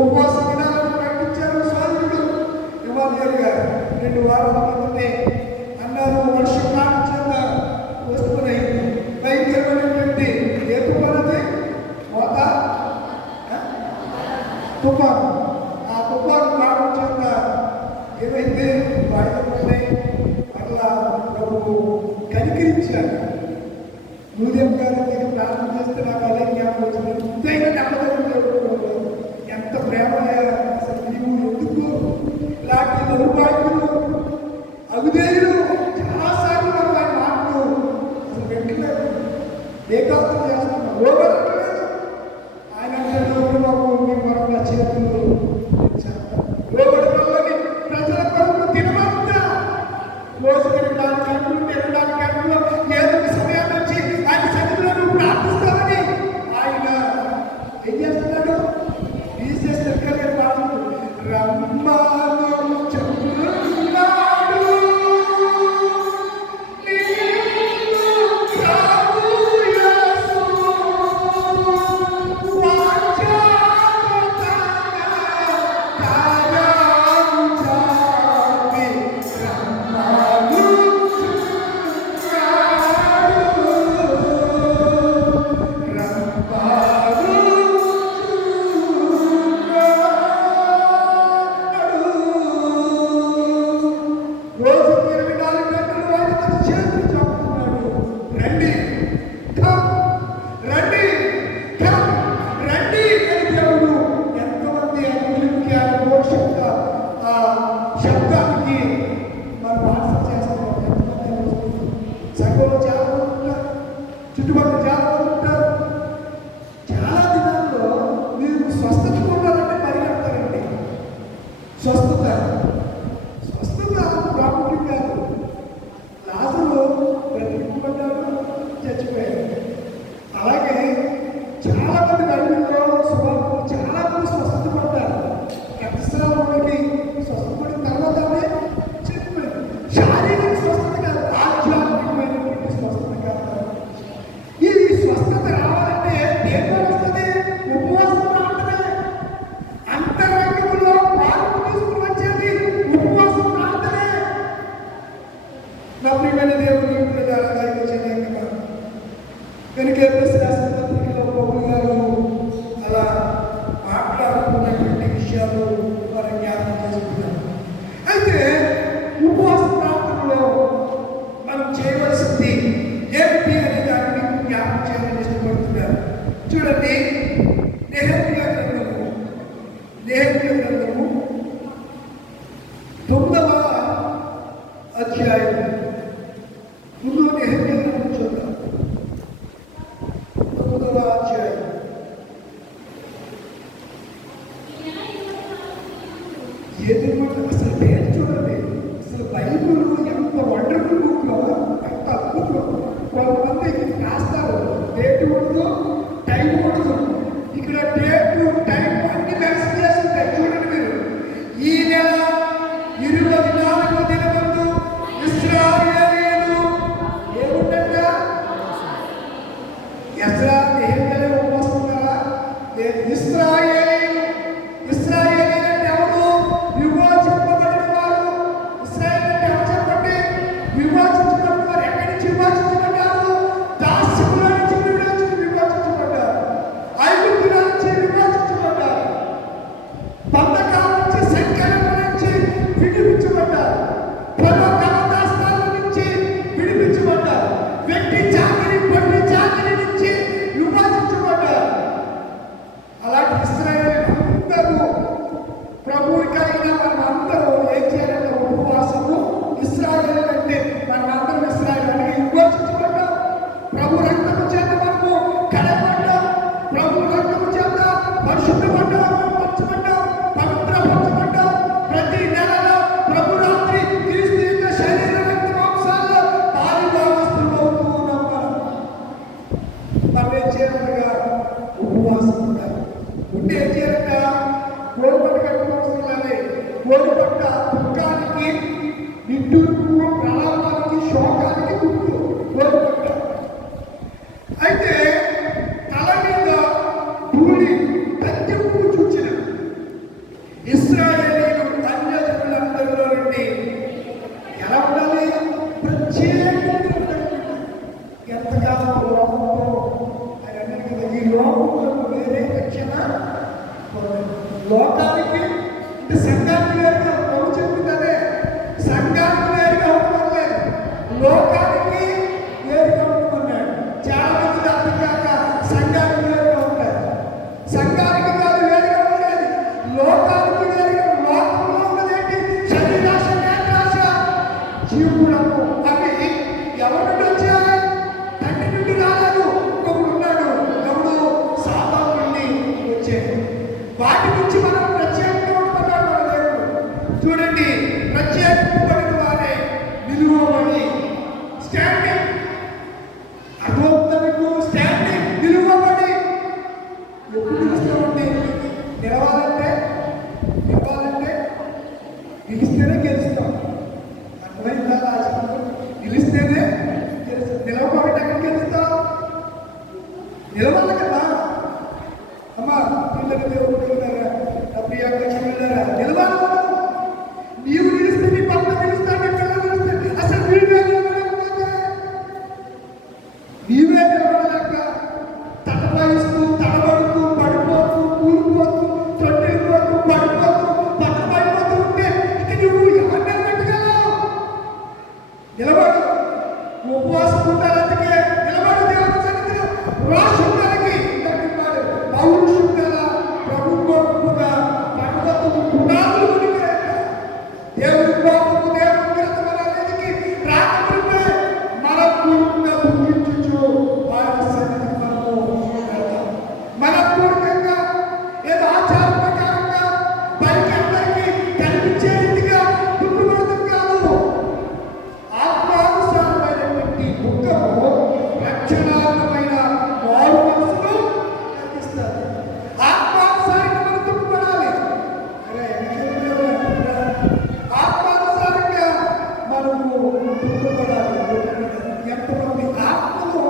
ఉపవాస దినాలను ప్రకటించారు స్వాతంత్రుడు యువజనులు గారు. 2 వారాల క్రితమే అన్నారు వర్షకాలం చేత వస్తున్నాయి. భయంకరమైనటువంటి ఏ తుఫానది? మోత తుఫాను. ఆ తుఫాను రావడం చేత ఏవైతే వాయిదాలున్నాయి అట్లా ప్రభు కనికరించారు. ఉదయం గారి దగ్గర ప్రార్థన చేస్తే నాకు అదే జ్ఞాపకం వచ్చింది. ఇంతైనా నమ్మదగిన ఎంత ప్రేమ, అసలు నీవు ఎందుకు ఇలాంటి దౌర్భాగ్యులు అవిధేయులు చాలాసార్లు నాకు ఆయన మాటలు అసలు వెంటలేదు, ఏకాంతం చేస్తున్నాం, ఓవరట్లేదు. ఆయన బాబు మీ మరొక చేతులు ఓవడి వల్లని ప్రజల కొరకు తినమంతా రోజుకి 4 గంటలు 24 గంటలు ఏదో సమయాన్ని వచ్చి ఆయన సన్నిధిలో నువ్వు ప్రార్థిస్తామని ఆయన రమ్మను చెప్పున్నాడు నిన్ను ప్రభు యేసు వాచాకతన కాయాను చాపి రమ్మను రోజుకి 24 గంటలు వారితో చేతులు చాపుతున్నాడు. రండి, కమ్, రండి, కమ్, రండి అని దేవుడు ఎంతమంది అభివృద్ధికి ఆ పోషక ఆ శబ్దానికి మనం ఆన్సర్ చేస్తాం. ఎంతమంది సంఘంలో చాలా మంది ఉంటారు, చుట్టుపక్కల చాలా మంది ఉంటారు. చాలా దినాల్లో మీరు స్వస్థత పొందాలంటే పరిగెడతారండి. స్వస్థత ప్రాముఖ్యం కాదు. లాజరు బ్రతికిపడ్డాడు, చచ్చిపోయాడు. అలాగే చాలా మంది బైబిల్లో సువార్తలు చాలా మంది స్వస్థత పడ్డారు. రక్తస్రావానికి స్వస్థపడిన తర్వాతనే చనిపోయారు. శారీరక స్వస్థత కాదు, ఆధ్యాత్మికమైనటువంటి స్వస్థత కాదు. ఈ స్వస్థత రావాలంటే దేంట్లో వస్తుంది? ఉపవాసం ప్రార్థనే. అంతరంగంలో మార్పు తీసుకుని వచ్చేది ఉపవాసం ప్రార్థనే. నా ప్రియమైన దేవుని కనుక శాస్త్ర పత్రికలో పౌలు గారు అలా మాట్లాడుతున్నటువంటి విషయాలు వారు జ్ఞాపకం చేసుకున్నారు. అయితే ఉపవాస ప్రార్థనలో మనం చేయవలసింది ఏమిటి అనే దాన్ని జ్ఞాపకం చేయాలని ఇష్టపడుతున్నారు. చూడండి, నెహెమ్యా గ్రంథము 9వ అధ్యాయం. ముందు నెహెమ్యా గ్రంథం చూద్దాం. 9వ అధ్యాయం. ఏదన్నమాట అసలు పేరు చూడండి. అసలు బైబిల్ ఎంత వండర్ఫుల్ బుక్, ఎంత అద్భుతం. కొంతమంది రాస్తారు, డేట్ ఉండదు, టైం ఉండదు. ఇక్కడ డేట్, టైం అన్ని మెన్షన్ చేసి ఉంటాయి. చూడండి మీరు, ఈ నెల 24వ దినమందు ఇశ్రాయేలీయులు ఏముందంట? ఎస్రా నెహెమ్యా ఉపవాసం ఉన్నారా? ఇశ్రాయేలీయులు అంటే ఎవరు? విమోచింపబడిన వారు. ఇశ్రాయేల్ అంటే ఎవరు చెప్పండి? విమోచించబడిన వారు. ఎక్కడి నుంచి విమోచించబడ్డారు? దాస్యములో నుంచి విమోచించబడ్డారు. ఐగుప్తుల నుంచి విమోచించబడ్డారు. బంధకాల నుంచి, సంఖ్యల నుంచి విడిపించబడ్డారు. ప్రలోభాల నుంచి విడిపించబడ్డారు. వ్యక్తి చాకరి, పట్టి చాకరి నుంచి విమోచించబడ్డారు. అలాంటి ఇశ్రాయేలీయులు అందరూ ప్రభువు కలిగిన మనమందరూ ఏం చేయాలంటే ఉపవాసము. ఇశ్రాయేలీయులు అంటే మనమందరం ఇశ్రాయేలీయులు అంటే విమోచించబడ్డాం. ప్రభు రక్తము చేత మనము కడగబడ్డాం. ప్రభు రక్తము చేత పరిశుద్ధపడ్డాం, పంచబడ్డాం, పవిత్రపరచబడ్డాం. ప్రతి నెలలో ప్రభు రాత్రి క్రీస్తు యొక్క శరీర రక్త మాంసాల్లో పాలుభాగస్తులు అవుతూ ఉన్నాం. మనం ఏం చేయాలనగా ఉపవాసం ఉంటారు. ఉంటే ఏం చేయాలంట? గోరుపట్ట కట్టుకోవాల్సిందే. గోరుపట్ట దుఃఖానికి, నిట్టూర్పు, ప్రలాపానికి, శోకానికి గుర్తు గోరుపట్ట. అయితే తల మీద ధూళి తగ్గింపు చూచిన ఇశ్రాయేలీయులు అన్యజనులందరిలో నుండి ఎలా ఉండాలి? ప్రత్యేకంగా ఉండాలి. ఎంతకాలం లోకంతో ఆయన అన్నారు కదా, ఈ లోకంలో వేరే రక్షణ లోకానికి అంటే సంఘానికి వేరుగా ప్రభు చెప్తుందనే. సంఘానికి వేరుగా ఉండలేదు, లోకానికి వేరుగా ఉంటున్నాడు. చాలా మంది అర్థం కాక సంఘానికి వేరుగా ఉంటారు. సంఘానికి కాదు వేరుగా ఉండేది, లోకానికి వేరుగా. లోకంలో ఉన్నదేంటి? శరీరాశ, నేత్రాశ, జీవుడము. అవి ఎవరి నుండి వచ్చాయి? తండ్రి నుండి రాలేదు. ఒకడు ఉన్నాడు, ఎవడు? సాతాను నుండి వచ్చాడు. వాటి నుంచి మనం ప్రత్యేకంగా ఉంటున్నాడు మన దేవుడు. చూడండి, ప్రత్యేకింపబడిన వారే నిలువబడి స్టాండింగ్. అర్థమవుతుంది? స్టాండింగ్, నిలువబడి. ఎప్పుడు నిలుస్తామండి? నిలవాలంటే పిల్లరా నిలవాలి. నీవు నిలిస్తే నీ భర్త నిలుస్తాడు, నీ పిల్లలు నిలుస్తాడు. అసలు నీవే నిలబడకపోతే నీవే నిలబడలేక తటవాయిస్తూ తడబడుతూ పడిపోతూ కూలిపోతూ తొట్టిపోతూ పడిపోతూ పట్టబడిపోతూ ఉంటే ఇక నువ్వు ఎవరు నిలబెట్టగలవు? నిలబడు. ఉపవాసం ఉండాలి. అందుకే నిలబడు. దేవుని సన్నిధిలో రోషం కలిగి ఇంతకున్నాడు పౌరుషంగా ప్రభు కోపుగా పర్వతము పునాదులు ఉనికిరేట దేవుని కోపము దేవుని విరతమనేదికి రాకముందే మన పూర్ణంగా దుఃఖించుచు వారి సన్నిధికి మనము వెళ్దాం. మనపూర్వకంగా ఏదో ఆచార ప్రకారంగా పైకి అందరికీ కనిపించే రీతిగా దుఃఖపడటం కాదు. ఆత్మానుసారమైనటువంటి దుఃఖము రక్షణాత్మకమైన మారు మనసును కలిగిస్తుంది. ఆత్మానుసారంగా మనం దుఃఖపడాలి. ఆత్మానుసారంగా మనము దుఃఖపడాలి. ఎంతమంది ఆత్మలో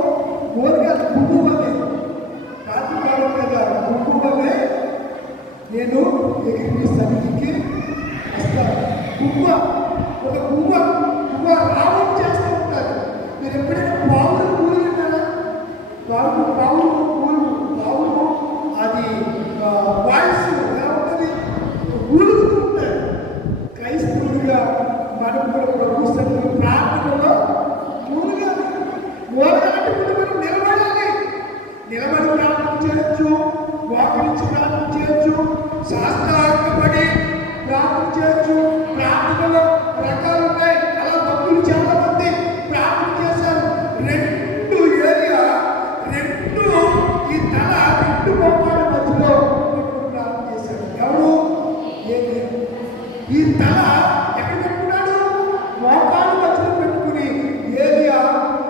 ఓరిగా గురువలే రాత్రికాలం కదా గురువలే నేను ఎగిరి సన్నిధికి వస్తాను. ఒక గువ్వ రావడం చేస్తూ ఉంటారు. మీరు ఎప్పుడైనా పావులు కూలి విన్నారా? పావులు అది వాయిస్ ఎలా ఉంటుంది? ఊలుగుతూ ఉంటారు. క్రైస్తవులుగా మనం కూడా ప్రభు సన్నిధిలో ప్రార్థనలో మూలగాలంటే మనం నిలబడాలి. నిలబడి ప్రార్థన చేయొచ్చు, మోకరించి ప్రార్థన చేయొచ్చు, శాస్త్రార్థపడి ప్రార్థన చేయొచ్చు. ప్రార్థనలో రకాలు ఉన్నాయి. అలా భక్తులు చాలా మంది ప్రార్థన చేశారు. రెండు ఈ తల రెండు మోకాళ్ళ మధ్యలో పెట్టుకుని ప్రార్థన చేశారు. ఎవరు? ఈ తల ఎక్కడ పెట్టుకున్నాడు? మోకాళ్ళ మధ్యలో పెట్టుకుని ఏలియా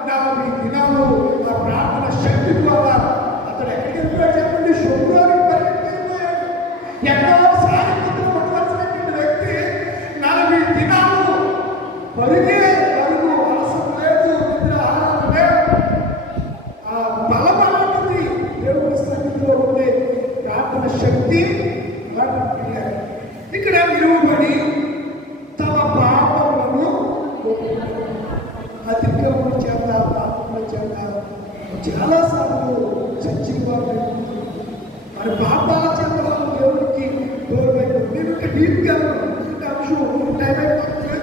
40 దినాలు ఆ ప్రార్థన శక్తి ద్వారా అతడు ఎక్కడికి వెళ్ళిపోయాడు చెప్పండి? శుభ్రానికి పరిగెత్తిపోయాడు. ఎక్కడో సాయంత్రం పట్టవలసినటువంటి వ్యక్తి 40 దినాలు పరుగు అలసం లేదు, నిద్ర ఆహారం లేదు. ఆ బలమైనది దేవుని సన్నిధిలో ఉండే ప్రార్థన శక్తి. ఇక్కడ నిలువబడి తమ పాపములను అతిక్రమణ చేత పాపముల చేత చాలాసార్లు చచ్చిపోవాలి. మరి పాపాల చేత దేవుడికి దూరమైపోయింది. నేను ఒక డీప్గా అంశం టైం అయిపోతుంది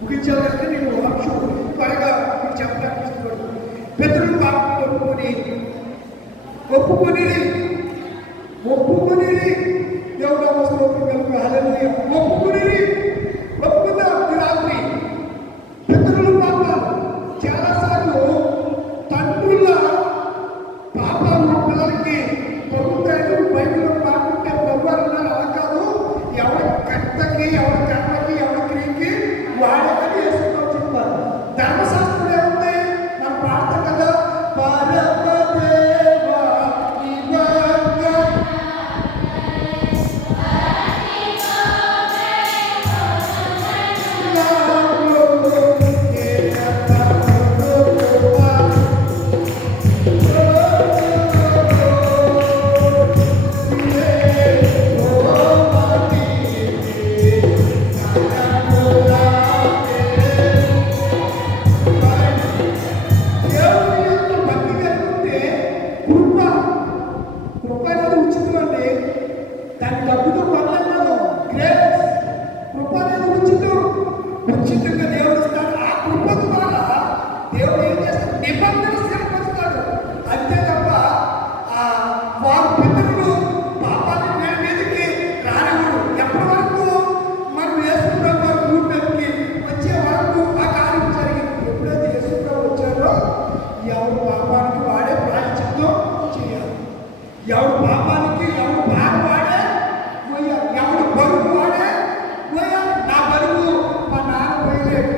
ముగించాలంటే నేను అంశం త్వరగా మీకు చెప్పడానికి ఇష్టపడతాను. పితరులు పాపం ఒప్పుకొని దేవుడు అవసరం కలుగు హల్లెలూయా. ఒప్పుకుందా ఈ రాత్రి పితరుల పాపాలు చాలాసార్లు తండ్రుల పాపాలు పిల్లలకి పొందుతాయి. బైబిల్లో పాడుకుంటే ప్రభు అన్నారు అలా కాదు. ఎవరి కర్తకి ఎవరి కర్మకి ఎవరి క్రియకి వాడకని వేసుకుంటాం చెప్పారు. ధర్మశాస్త్రం ఏముంది? మనం పాడతాం కదా, ఉచితంగా దేవుడు ఇస్తాడు. ఆ కృప ద్వారా దేవుడు ఏం చేస్తాడు? నిబంధన స్థిరపరుస్తాడు. అంతే తప్ప వారు పితరులు పాపాన్ని వేడి మీదకి రానివ్వడు. ఎప్పటి వరకు మనం యేసుప్రభు వారి భూమి మీదకి వచ్చే వరకు ఆ కార్యం జరిగింది. ఎప్పుడైతే యేసుప్రభు వచ్చారో ఎవరు పాపానికి వాడే ప్రాయశ్చిత్తం చేయాలి. ఎవరు పాపానికి ఎవరు బాగా వాడే పోయాలి. ఎవరు బరువు వాడే పోయాలి. నా బరువు మా నాన్న పోయలేదు.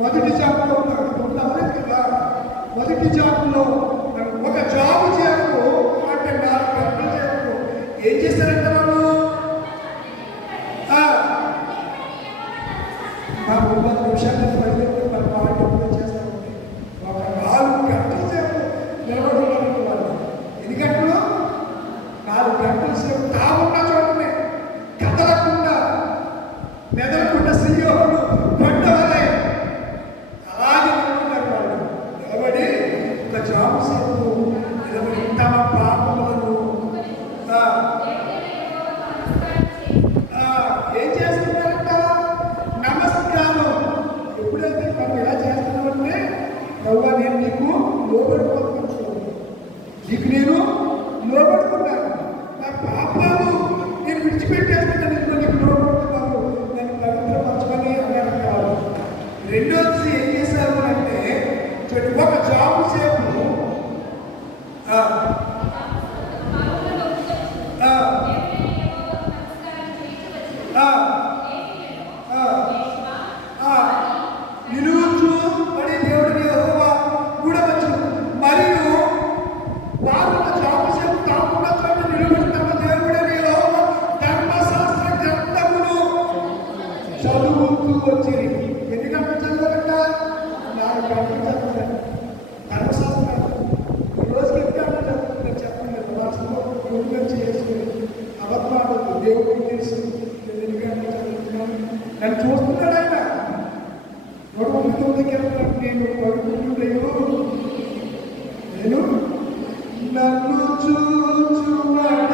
మొదటి జాబ్లో ఉన్నాను కదా. మొదటి జాబ్లో ఒక జాబ్ చేయకు అంటే 4 గంటలు చేయకు ఏం చేస్తారంటే వాళ్ళు మా 30 నిమిషాలు పడిపోతే మన పాటు చేస్తారు. ఒక 4 గంటలు సేపు నిలబడుతున్నారు వాళ్ళు. ఎన్ని గంటలు? 4 గంటల సేపు తాగున్న చోటనే కదలకుండా మెదలకుండా శ్రీయోగుడు కొండవలే అలాగే నిలబడ్డారు వాళ్ళు. నిలబడి ఒక జాబు సేపు నిలబడి తమ పాపములను ఏం చేస్తున్నారంట? నమస్కారం. ఎప్పుడైతే మనం ఎలా చేస్తున్నామంటే ప్రభువా నేను నీకు లోబడిపోతున్నాను, నీకు నేను లోబడుతున్నాను, నా పాపాలు నేను విడిచిపెట్టేస్తున్నాను, నీకు లోబడుతున్నాను, నేను పవిత్రపరచుకొని అన్నారు కాదు. రెండోది ఏం చేశారు అంటే ఒక జాబు సేపు నిలువుచు మరి దేవుడిని యెహోవా కూడవచ్చు. మరియు వారు జాబు సేపు తాకుండా చోట నిలబడి తమ దేవుడిని యెహోవా ధర్మశాస్త్ర గ్రంథములు చదువుతూ వచ్చిరి. ఎన్ని గంటలు చదవాలంట? 4 గంటలు చదవాలి. ధర్మశాస్త్రం ఈ రోజుకి ఎన్ని గంటలు చదువుతుందో చెప్పండి. వాస్తవం గురించి చేసుకుని అబద్ధాలు దేవుడికి తెలుసు. ఎన్ని గంటలు చదువుతున్నాను నన్ను చూస్తున్నాడు ఆయన. నేను పడుకుంటున్నాను, నేను నన్ను చూచువాడా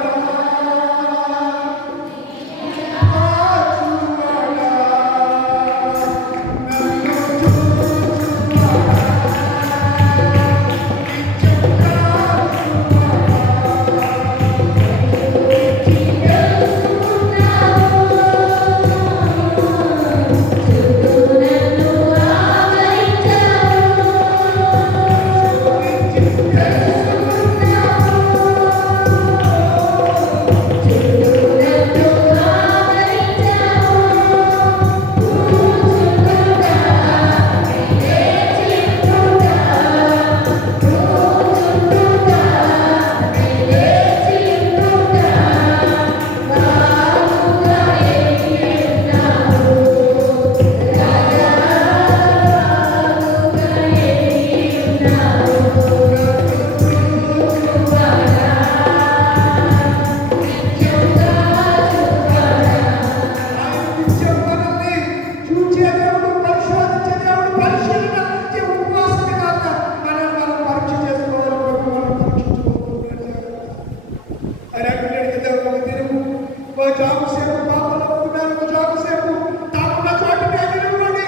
జాబు సేపు పాపలు ఒప్పుకున్నారు, ఒక జాబు సేపు తాకున్న చోటనే నిలబడి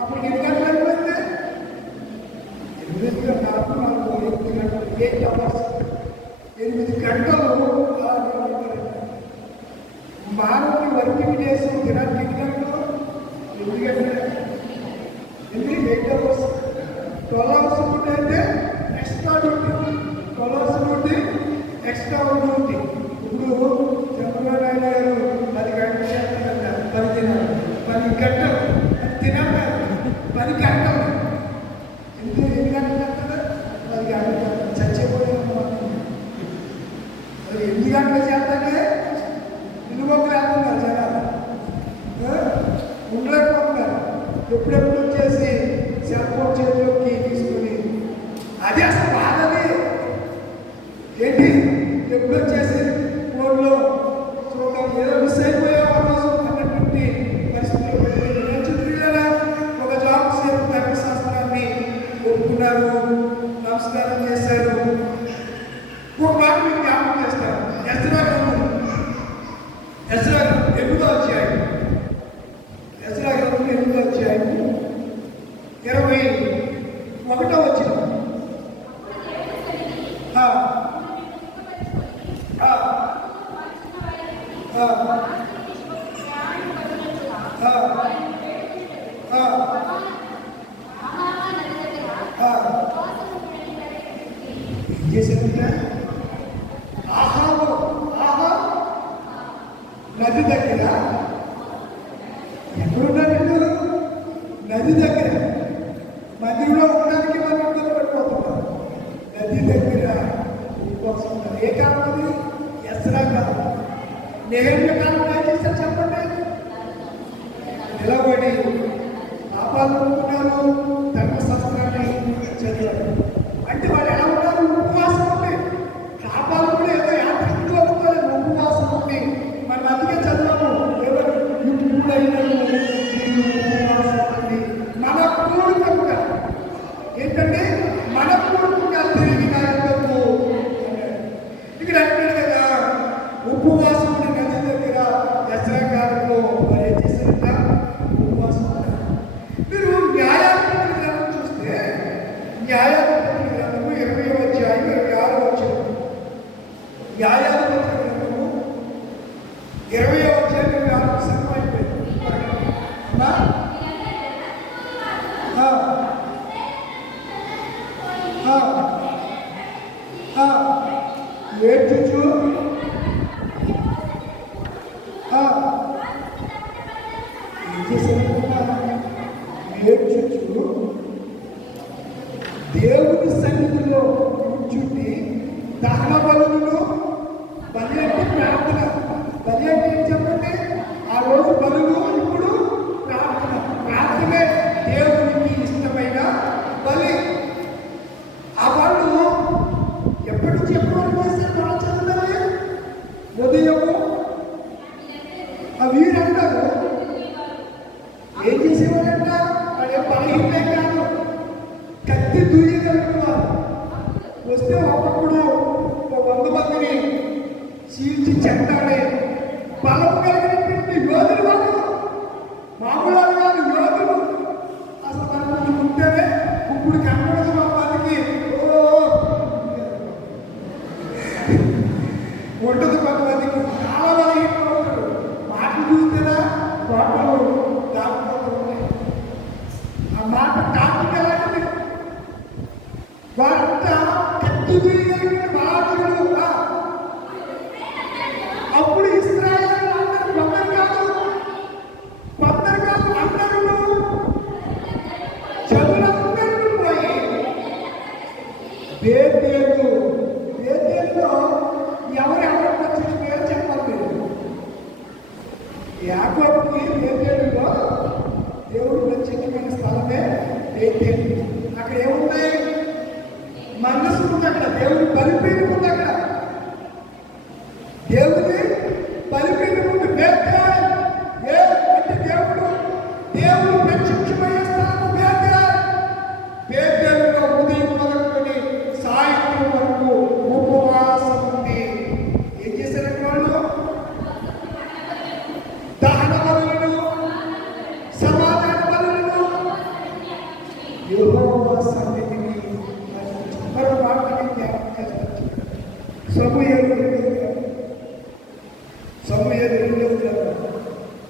అప్పుడు ఎన్ని గంటలు అయిపోయింది? 8 గంటలు 8 అవర్స్ 8 గంటలు అలా నిలబడ్డారు. మానవుని వర్కింగ్ డేస్ దినానికి ఎన్ని గంటలు? 8 గంటలు. 8 అవర్స్. 12 అవర్స్ డ్యూటీ అయితే extra duty, 12 hours duty extra duty. ఇప్పుడు చంద్రబాబు నాయుడు గారు 10 గంటలు చేస్తారంట. 10 దినాలు 10 గంటలు 10 దినాలు 10 గంటలు. ఎన్ని గంటలు చేస్తారు? 10 గంటలు. చచ్చిపోయాను. అది 8 గంటలు చేస్తాకే నిలువకు వెళ్తున్నారు జనాలు, ఉండలేకపోతున్నారు. ఎప్పుడెప్పుడు వచ్చేసి సెల్ ఫోన్ చేతిలోకి తీసుకుని అది అసలు బాధది ఏంటి? ఎప్పుడు వచ్చేసి ఫోన్లో చూడడం ఏదో మిస్ అయిపోయావు ఆ రోజు అన్నటువంటి పరిస్థితుల్లో నచ్చుతుందా? ఒక జాబ్ సేపు ధర్మశాస్త్రాన్ని ఒప్పుకున్నారు, నమస్కారం చేశారు. ఒక మాట మీకు జ్ఞాపకం చేస్తారు. ఎజ్రా గ్రంథం 8వ అధ్యాయం 21వ వచనం. ఏం చేశారంటే నది దగ్గర ఎక్కడున్నారు? నది దగ్గర ఉపవాసం ఉన్నారు. ఏ కాలం అది? ఎస్రా కాలం. నెహెమ్యా కాలం ఏం చేశారు చెప్పండి? నిలబడి పాపాలు ఒప్పుకున్నారు, ధర్మశాస్త్రాన్ని చదివారు. అంటే వాళ్ళు ఎలా ఉన్నారు? ఉపవాసం ఉండి. పాపాలు కూడా ఏదో యాత్రికులు ఒప్పుకోలేదు, ఉపవాసం ఉండి. మనం అందుకే చదివాము, ఎవరు ఇప్పుడైనను మీరు ఉపవాసం ఉండి మన పూర్వకంగా ఏంటంటే మన పూర్వకంగా తిరిగిన యుద్ధము అన్నాడు. ఇక్కడ అంటాడు కదా, ఉపవాసం నది దగ్గర దసరా కాలంలో మరి ఏం చేశారంట? ఉపవాసం ఉన్నారు. మీరు న్యాయాధిపతుల గ్రంథం చూస్తే న్యాయాధిపతుల గ్రంథము 20వ అధ్యాయం 26వ వచనం. న్యాయాధిపతుల గ్రంథము 20వ అధ్యాయం 26 సమయం అయిపోయింది. అమ్మా? ఏడ్చుచు ఏడ్చుచు దేవుని సన్నిధిలో కూర్చుండి దహన బలులను బలి అంటే ప్రార్థన. బలి అంటే ఏం చెప్పండి? ఆ రోజు బలులు, ఇప్పుడు ప్రార్థన. ప్రార్థనే దేవునికి ఇష్టమైన బలి. ఆ వాళ్ళు ఎప్పటి నుంచి ఎప్పటి వరకు చేస్తారు? మనం చదువుతామే ఉదయము వీరంటారు ఏం చేసేవారంట? వాడు బలహీనే కాదు, కత్తి దూయగలుగుతున్నారు. వస్తే ఒకప్పుడు 100 మందిని చీల్చి చెట్టాడే బలం కలిగినటువంటి యోధులు వాళ్ళు. మామూలు కాదు, యోధులు. అసలు మన కొంచెం ఉంటేనే ఇప్పుడు కనబడదు మా మందికి ఉండదు. కొంతమందికి చాలా బలహీనంగా ఉంటాడు. మాటలు చూస్తేనా కోటలు దాటుతూ ఉన్నాయి. ఆ మాట టాపిక్ ఎలాంటిది? వారంతా కత్తి దూయగలిగిన బలాఢ్యులు. అప్పుడు ఇశ్రాయేలు అందరూ కొందరు కాదు అందరూ చదువులందరూ పోయి బేతేలులో ఎవరెవరు వచ్చిన పేరు చెప్పాలి. యాకోబుకి బేతేలులో దేవుడు ప్రత్యేకమైన స్థలమే బేతేలు. అక్కడ ఏమున్నాయి? మనసు ఉంది అక్కడ, దేవుని బలిపీఠం ఉంది అక్కడ. దేవుని బలిపీఠం ఉంది. బేతేల్ అంటే దేవుడు ప్రత్యక్షమయ్యే స్థలము బేతేల్. బేతేలులో ఉదయం మొదలుకొని సాయంత్రం వరకు ఉపవాసం ఉంది. ఏం చేశారంటే వాళ్ళు దహన బలులను, సమాధాన బలులను, యెహోవా సన్నిధిని మరో మాటని జ్ఞాపకం చేస్తారు. సమూయేలు 2వ గ్రంథం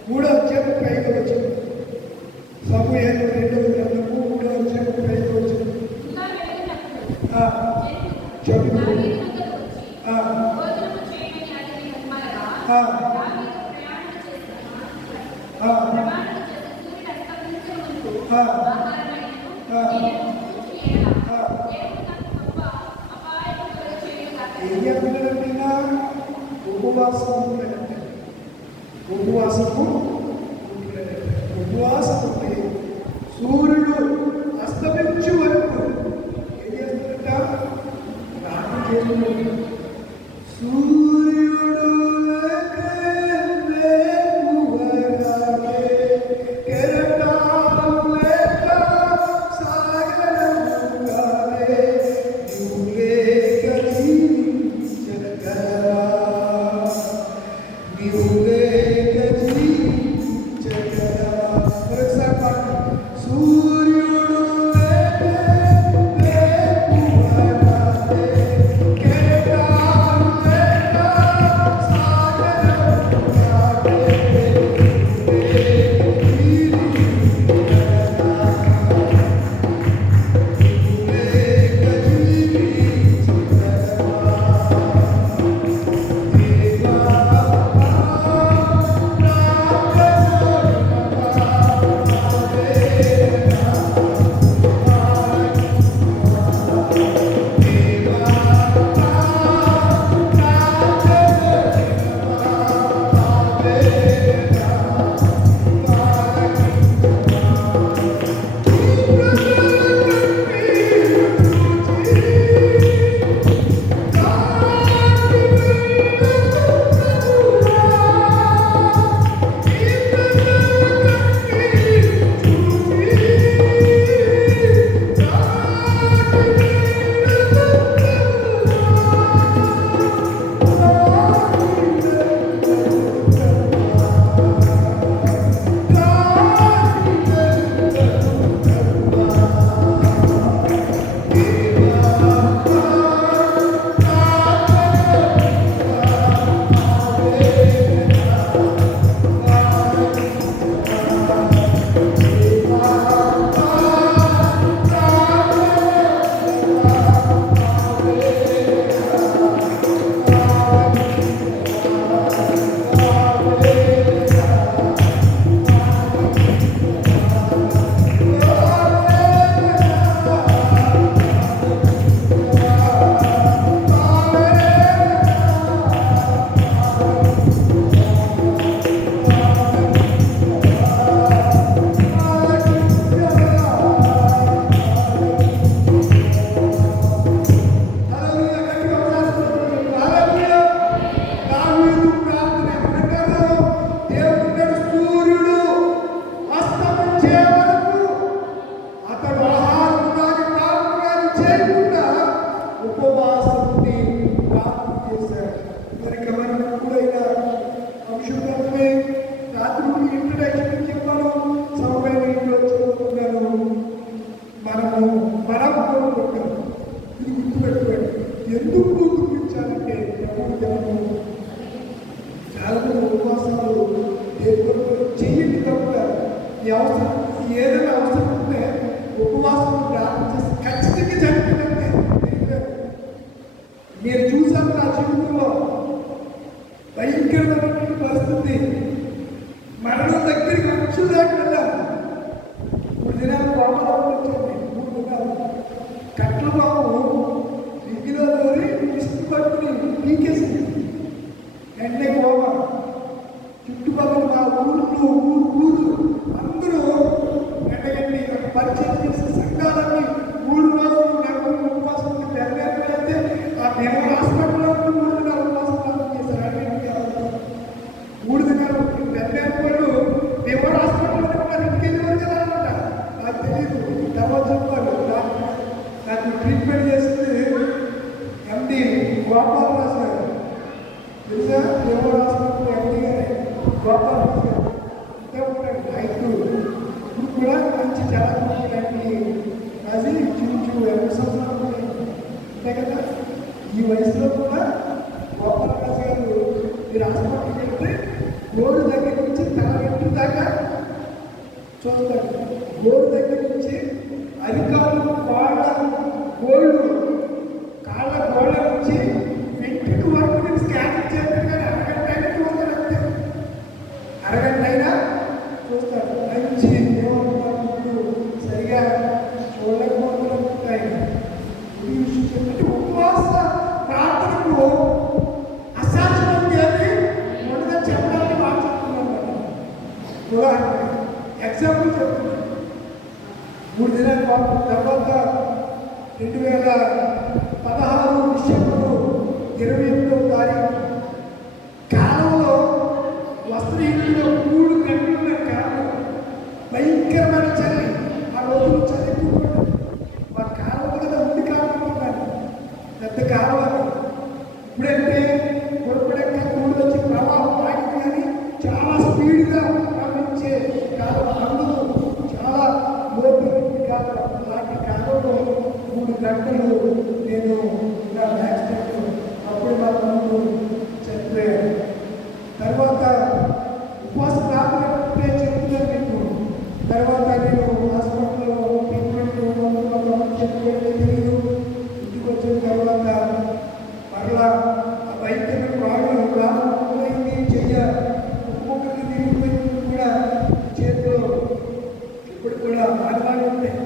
3వ అధ్యాయం 5వ వచనం. సమూయేలు 2వ గ్రంథము 3వ అధ్యాయం 5వ వచనం. చదువు. ఏం చెప్తున్నారంటే ఉపవాసము ఉంటే సూర్యుడు అస్తమించు వరకు ఏం చేస్తారంట? ప్రార్థన చేస్తున్నారు. సూర్యుడు సూర్యుడు ఎందుకు గుర్తించాలంటే ప్రభు దినము చాలా మంది ఉపవాసాలు చెయ్యండి తప్ప ఈ అవసరం ఏదైనా అవసరం ఉంటే ఉపవాసం ప్రార్థన చేసి ఖచ్చితంగా జరిగిందంటే మీరు చూసాము నా జీవితంలో భయంకరమైనటువంటి పరిస్థితి మరణం దగ్గరికి అంచు లేకుండా 3 దినాలు కోపం వచ్చింది 3 దినాలు కట్ల బాబు ఇంటిలో ఇష్టపడుకుని పీకేసింది ఎండే కోపం చుట్టుపక్కల మా ఊరు అందరూ ఎండగండి పరిచయం చేసే సంఘాలన్నీ 3 రోజులు నెలలు ఉపవాసం నెరవేర్తే ఆ నెల హాస్పిటల్లో 3 దినాలు ఉపవాసం చేశారు. 3 దినాలు నెరవేర్పాడు దేవుడు హాస్పిటల్లో ఉన్నారు ఇంటికి వెళ్ళేవారు కదా అనమాట. నాకు తెలియదు తర్వాత చెప్పారు నాకు ట్రీట్మెంట్ చేస్తే ఎండి గోపాలరాజు గారు తెలుసా దేవుడు హాస్పిటల్ ఎండి గారు గోపాలరాజు గారు రైతు ఇప్పుడు కూడా మంచి జలాన్ని అది చూచు 2 సంవత్సరాలు అంతే కదా. ఈ వయసులో కూడా గోపాలరాజు గారు మీరు హాస్పిటల్కి వెళ్తే గోడు దగ్గర నుంచి తల వెంట్రు దాకా చూస్తాడు. గోడు దగ్గర నుంచి అరికాలు కాళ్ళ గోళ్ళు కాళ్ళ గోళ్ళ నుంచి వెంట్రుక వరకు నేను స్కాన్ చేస్తాను కానీ అరగంట అయినా చూస్తాడు అంతే. అరగంట అయినా చూస్తాడు. మంచి దేవుడు సరిగా చూడలేకపోతున్నాయి. ఈ విషయం చెప్పండి ఉపవాస ప్రార్థనకు అసాధ్యమైంది అని మొదట చెప్పడానికి మాట్లాడుతున్నాను. ఉదాహరణ ఎగ్జాంపుల్ చెప్తున్నాను. 3 దినాల తర్వాత 2016 డిసెంబరు 28వ తారీఖు కాలంలో వస్త్రహీనుల్లో 3 గంటల కాలం భయంకరమైన చలి. ఆ రోజులు చలి మా కాలం కదా ఉంది కాలం పెద్ద కాలం ఇప్పుడంటే పొరపడక కూడి వచ్చి ప్రవాహం ఆగింది కానీ చాలా స్పీడ్గా ప్రవహించే కాలం అందరూ చాలా లోపలి కాలం. అలాంటి కాలంలో 3 గంటలు నేను ఇలా యాక్సిడెంట్ అప్పుడు మా తమ్ముడు చనిపోయాడు. తర్వాత ఉపవాస ప్రార్థన చెప్తున్నాను మీకు. తర్వాత నేను హాస్పిటల్లో ట్రీట్మెంట్ చనిపోయాడు తెలియదు. ఇంటికి వచ్చిన తర్వాత మరలా ఆ వైద్యులు వాళ్ళు ప్రారంభమైంది చెయ్య ఒక్కొక్కరికి తిరిగిపోయింది కూడా చేతిలో ఇప్పుడు కూడా ఆడవాళ్ళు ఉంటాయి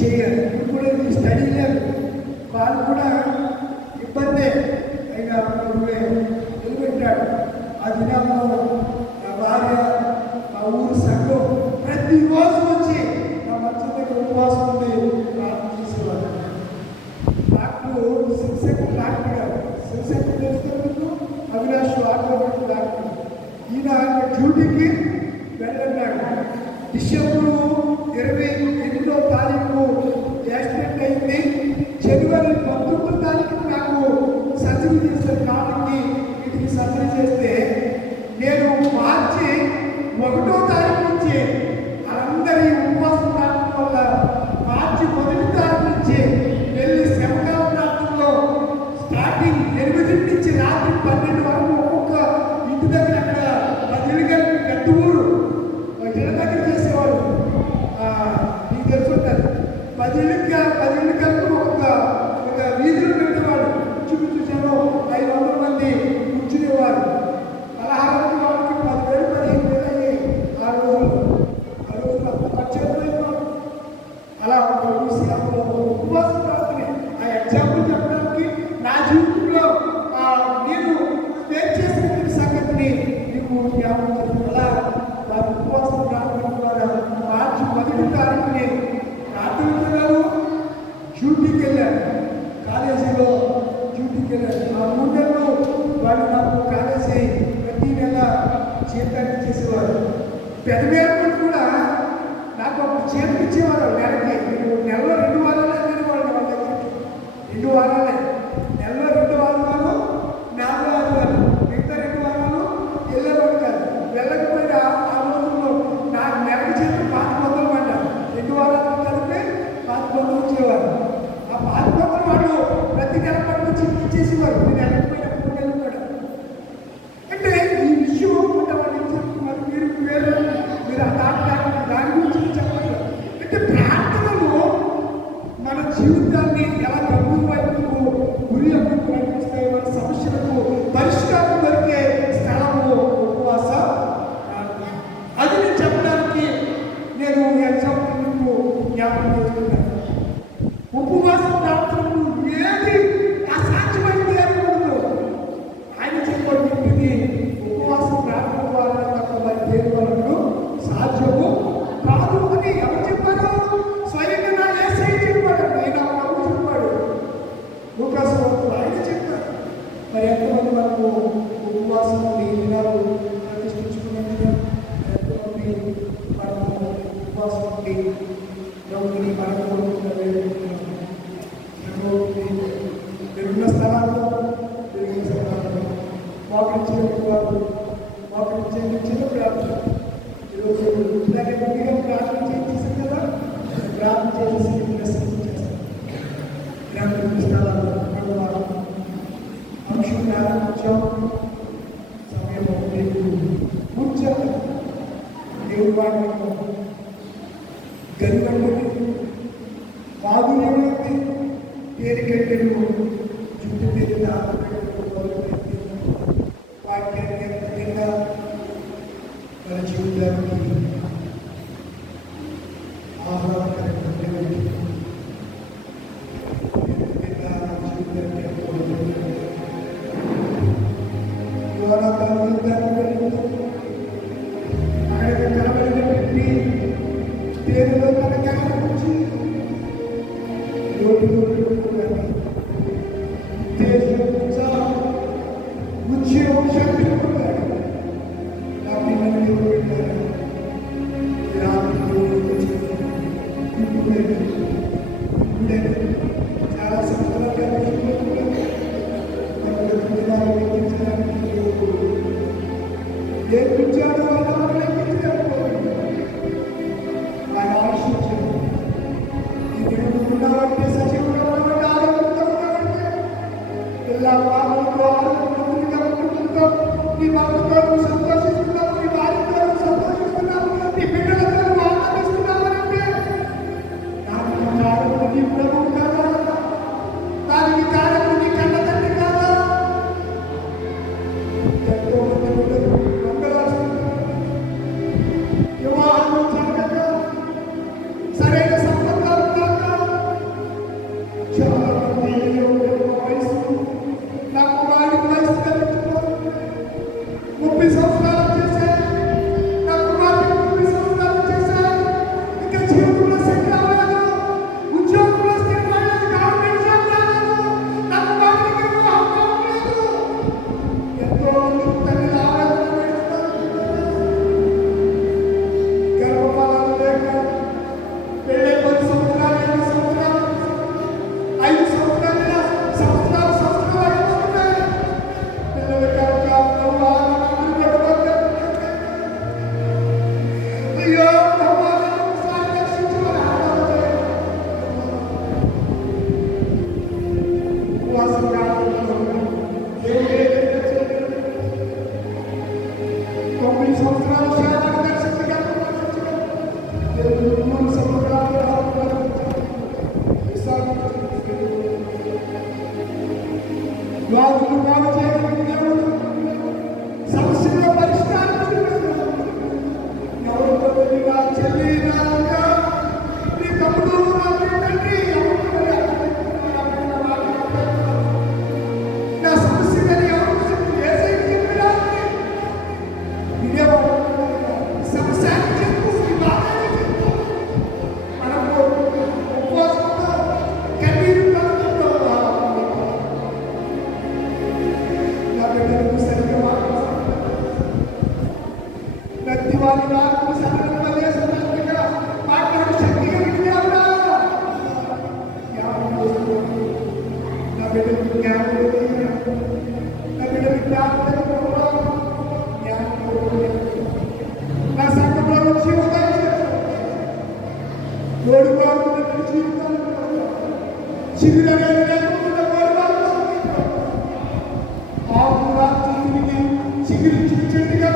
చేయాలి. ఇప్పుడు కూడా స్టడీ లేదు వాళ్ళు కూడా ఇబ్బందే అయినా నిలబెట్టాడు. ఆ దినంలో నా భార్య మా ఊరు సంఘం ప్రతిరోజు వచ్చి నా మంచం దగ్గర ఉపవాసం ఉండి ప్రార్థన చేసేవాడు. నాకు శివశక్తి డాక్టర్ గారు శివశక్తి తెలుస్తున్నందుకు అవినాష్ ఆటోమేటిక్ డాక్టర్ ఈయన డ్యూటీకి వెళ్ళన్నాడు. డిసెంబరు 28వ తారీఖు యాక్సిడెంట్ అయింది. జనవరి 19వ తారీఖు నాకు సర్జరీ చేశారు. కాళ్ళకి వీటికి సర్జరీ చేస్తే నేను మార్చి 1వ తారీఖు నుంచి అందరి ఉపవాసం ప్రార్థన వల్ల మార్చి 1వ తారీఖు నుంచి వెళ్ళి శమకాల ప్రార్థనలో స్టార్టింగ్ 8 నుంచి రాత్రి 12 వరకు ఒక్కొక్క ఇంటి దగ్గర అక్కడ 10 ఇళ్ళు కలిపి పెద్ద ఊరు ఇళ్ళ దగ్గర చేసేవాడు. నీకు తెలుసుంటారు 10 ఇళ్ళు కలిపి ఒక వీధిలో పెట్టేవాడు. చూసాను 500 మంది కూర్చునేవారు. పలహారానికి వాళ్ళకి 10,000 15,000 అయ్యాయి ఆ రోజు అంత ఖర్చు అయిపోయింది. అలా ఉపవాస ప్రార్థన ఆ ఎగ్జాంపుల్ చెప్పడానికి నా జీవితంలో నేను ఫేస్ చేసినటువంటి సంగతిని మీకు జ్ఞాపకం చేస్తాను. అలా వారి ఉపవాస ప్రార్థన ద్వారా మార్చి 1వ తారీఖుని ప్రార్థనలు డ్యూటీకి వెళ్ళాను. కాలేజీలో డ్యూటీకి వెళ్ళాను. ఆ 3 నెలలు వాళ్ళు నాకు కాలేజీ ప్రతి నెల జీతాన్ని చేసేవారు. పెద్దమేరకుడు కూడా నాకు ఒక జీతం ఇచ్చేవారు. నెలలో 2 వారాలే వెళ్ళేవాళ్ళు వాళ్ళ దగ్గరికి. 2 వారాలే నెలలో 2 వారాలు 4 వారాలు మిగతా 2 వారాలు వెళ్ళేవాడు కాదు. వెళ్ళకపోయినా ఆ రోజుల్లో నాకు నెలకు జీతం 5,000 పడ్డా. 2 వారాలు కలిపి 5,000 ఇచ్చేవారు. ఆ 5,000 స్థలాల్లో తిరిగిన స్థలాల్లో మోకరించిన వారు మోకరించే చిన్న ప్రార్థన ఈరోజు ఇలాగే ముందుగా ప్రార్థన చేసేసాం కదా, ప్రార్థన చేసి చేస్తాం. ఇలాంటి స్థలాల్లో మంగళవారం అంశం ప్రారంభించాం. సమయంలో మీకు కూర్చోండి. దేవుడు వాడిని గరిబండి మాధుర్యమైంది తేలికట్టెలు జుట్టు మీద వాక్యాన్ని ఎంతగా మన జీవితానికి ఆహ్లాదకరమైనటువంటి అక్కడ కనబడిన పెట్టి పేరులో మన కనిపించి చాలా సంవత్సరాలు నేర్పించాడు ఆయన ఆలోచించాడు. ఈ దేవుడు ఉన్నవంటే సజీవుడు ఉన్నవంటే ఆరోగ్యంగా ఉన్నవంటే എല്ലാ వాహనంలో ఆరోగ్యంగా ఉంటుందో నీ భక్తులతో నువ్వు సంతోషిస్తున్నావు, నీ భార్యతో నువ్వు సంతోషిస్తున్నావు, నీ బిడ్డలతో నువ్వు ఆనందిస్తున్నావు అంటే దానికి కారణం నీ ప్రభువు కాదా? దానికి కారణం నీ కన్న తండ్రి కాదా? ఎంతో మంది బిడ్డలు వివాహం జరగక సరైన సంబంధాలు కాక చాలా మంది వయసు నాకు వాడి వయసు కలుగుతున్నారు. 30 సంవత్సరాలు చేశారు, నా కుమార్తె 30 సంవత్సరాలు చేశారు. ఇంకా జీవితంలో సెటిల్ అవ్వలేదు, ఉద్యోగంలో స్థిరం అవ్వలేదు, గవర్నమెంట్ జాబ్ రాలేదు, నా కుమార్తెకి వివాహం అవ్వలేదు. ఎంతో మంది తల్లి ఆవేదన పెడుతున్నారు. గర్భఫలాలు లేక పెళ్ళై 10 సంవత్సరాలు 5 సంవత్సరాలు 5 సంవత్సరాలు సంవత్సరాలు అయిపోతున్నాయి. పిల్లలు కాక అయ్యో ఒకసారి దర్శించమని ఉపవాసం కాకుండా 9 సంవత్సరాలు శాతాన్ని దర్శించగలరు. 3 సంవత్సరాలు వ్యాధులు బాగు చేయడానికి దేవుడు సమస్యలో పరిష్కారం చూపిస్తున్నాడు. ఎవరితో తెలియగా చెల్లి నా అక్క, నీ తమ్ముడు నా తండ్రి నా సమస్యని ఎవరు చెప్పినా ఇదేవాడు సమస్యని చెప్పు, ఈ బాధని చెప్పు. మనకు ఉపవాసంతో కన్నీరు కలుగుతుందో నా బిడ్డలకు సరిగ్గా ప్రతి వారి నాకు సరైన వదిలేసినట్టుగా మాట్లాడే శక్తి కలిగింది అవునా? నా బిడ్డలకు జ్ఞానం నా బిడ్డలకు జ్ఞానం నా సంఘంలో వచ్చి ఓడిపోతున్న జీవితాలు శిబిరమే లేకుండా ఆకు రాత్రి తిరిగి చిగురించి చెట్టుగా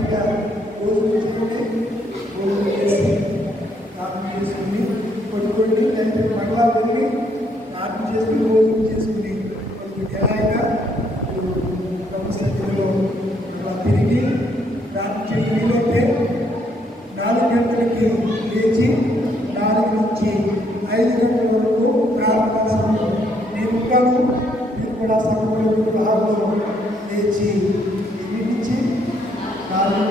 మంచిగా భోజనం చేయండి, భోజనం చేసి ప్రార్థన చేసుకుని పడుకోండి, లేకపోతే మళ్ళా వెళ్ళి ప్రార్థన చేసుకుని భోజనం చేసుకుని కొంచెం న్యాయంగా సన్నిధిలో తిరిగి ప్రార్థన చేయడం వీలైతే 4 గంటలకి లేచి 4 నుంచి 5 గంటల వరకు ప్రార్థన సమయం నేను ఉంటాను. మీరు కూడా సమయంలో 6లో లేచి 8 నుంచి 4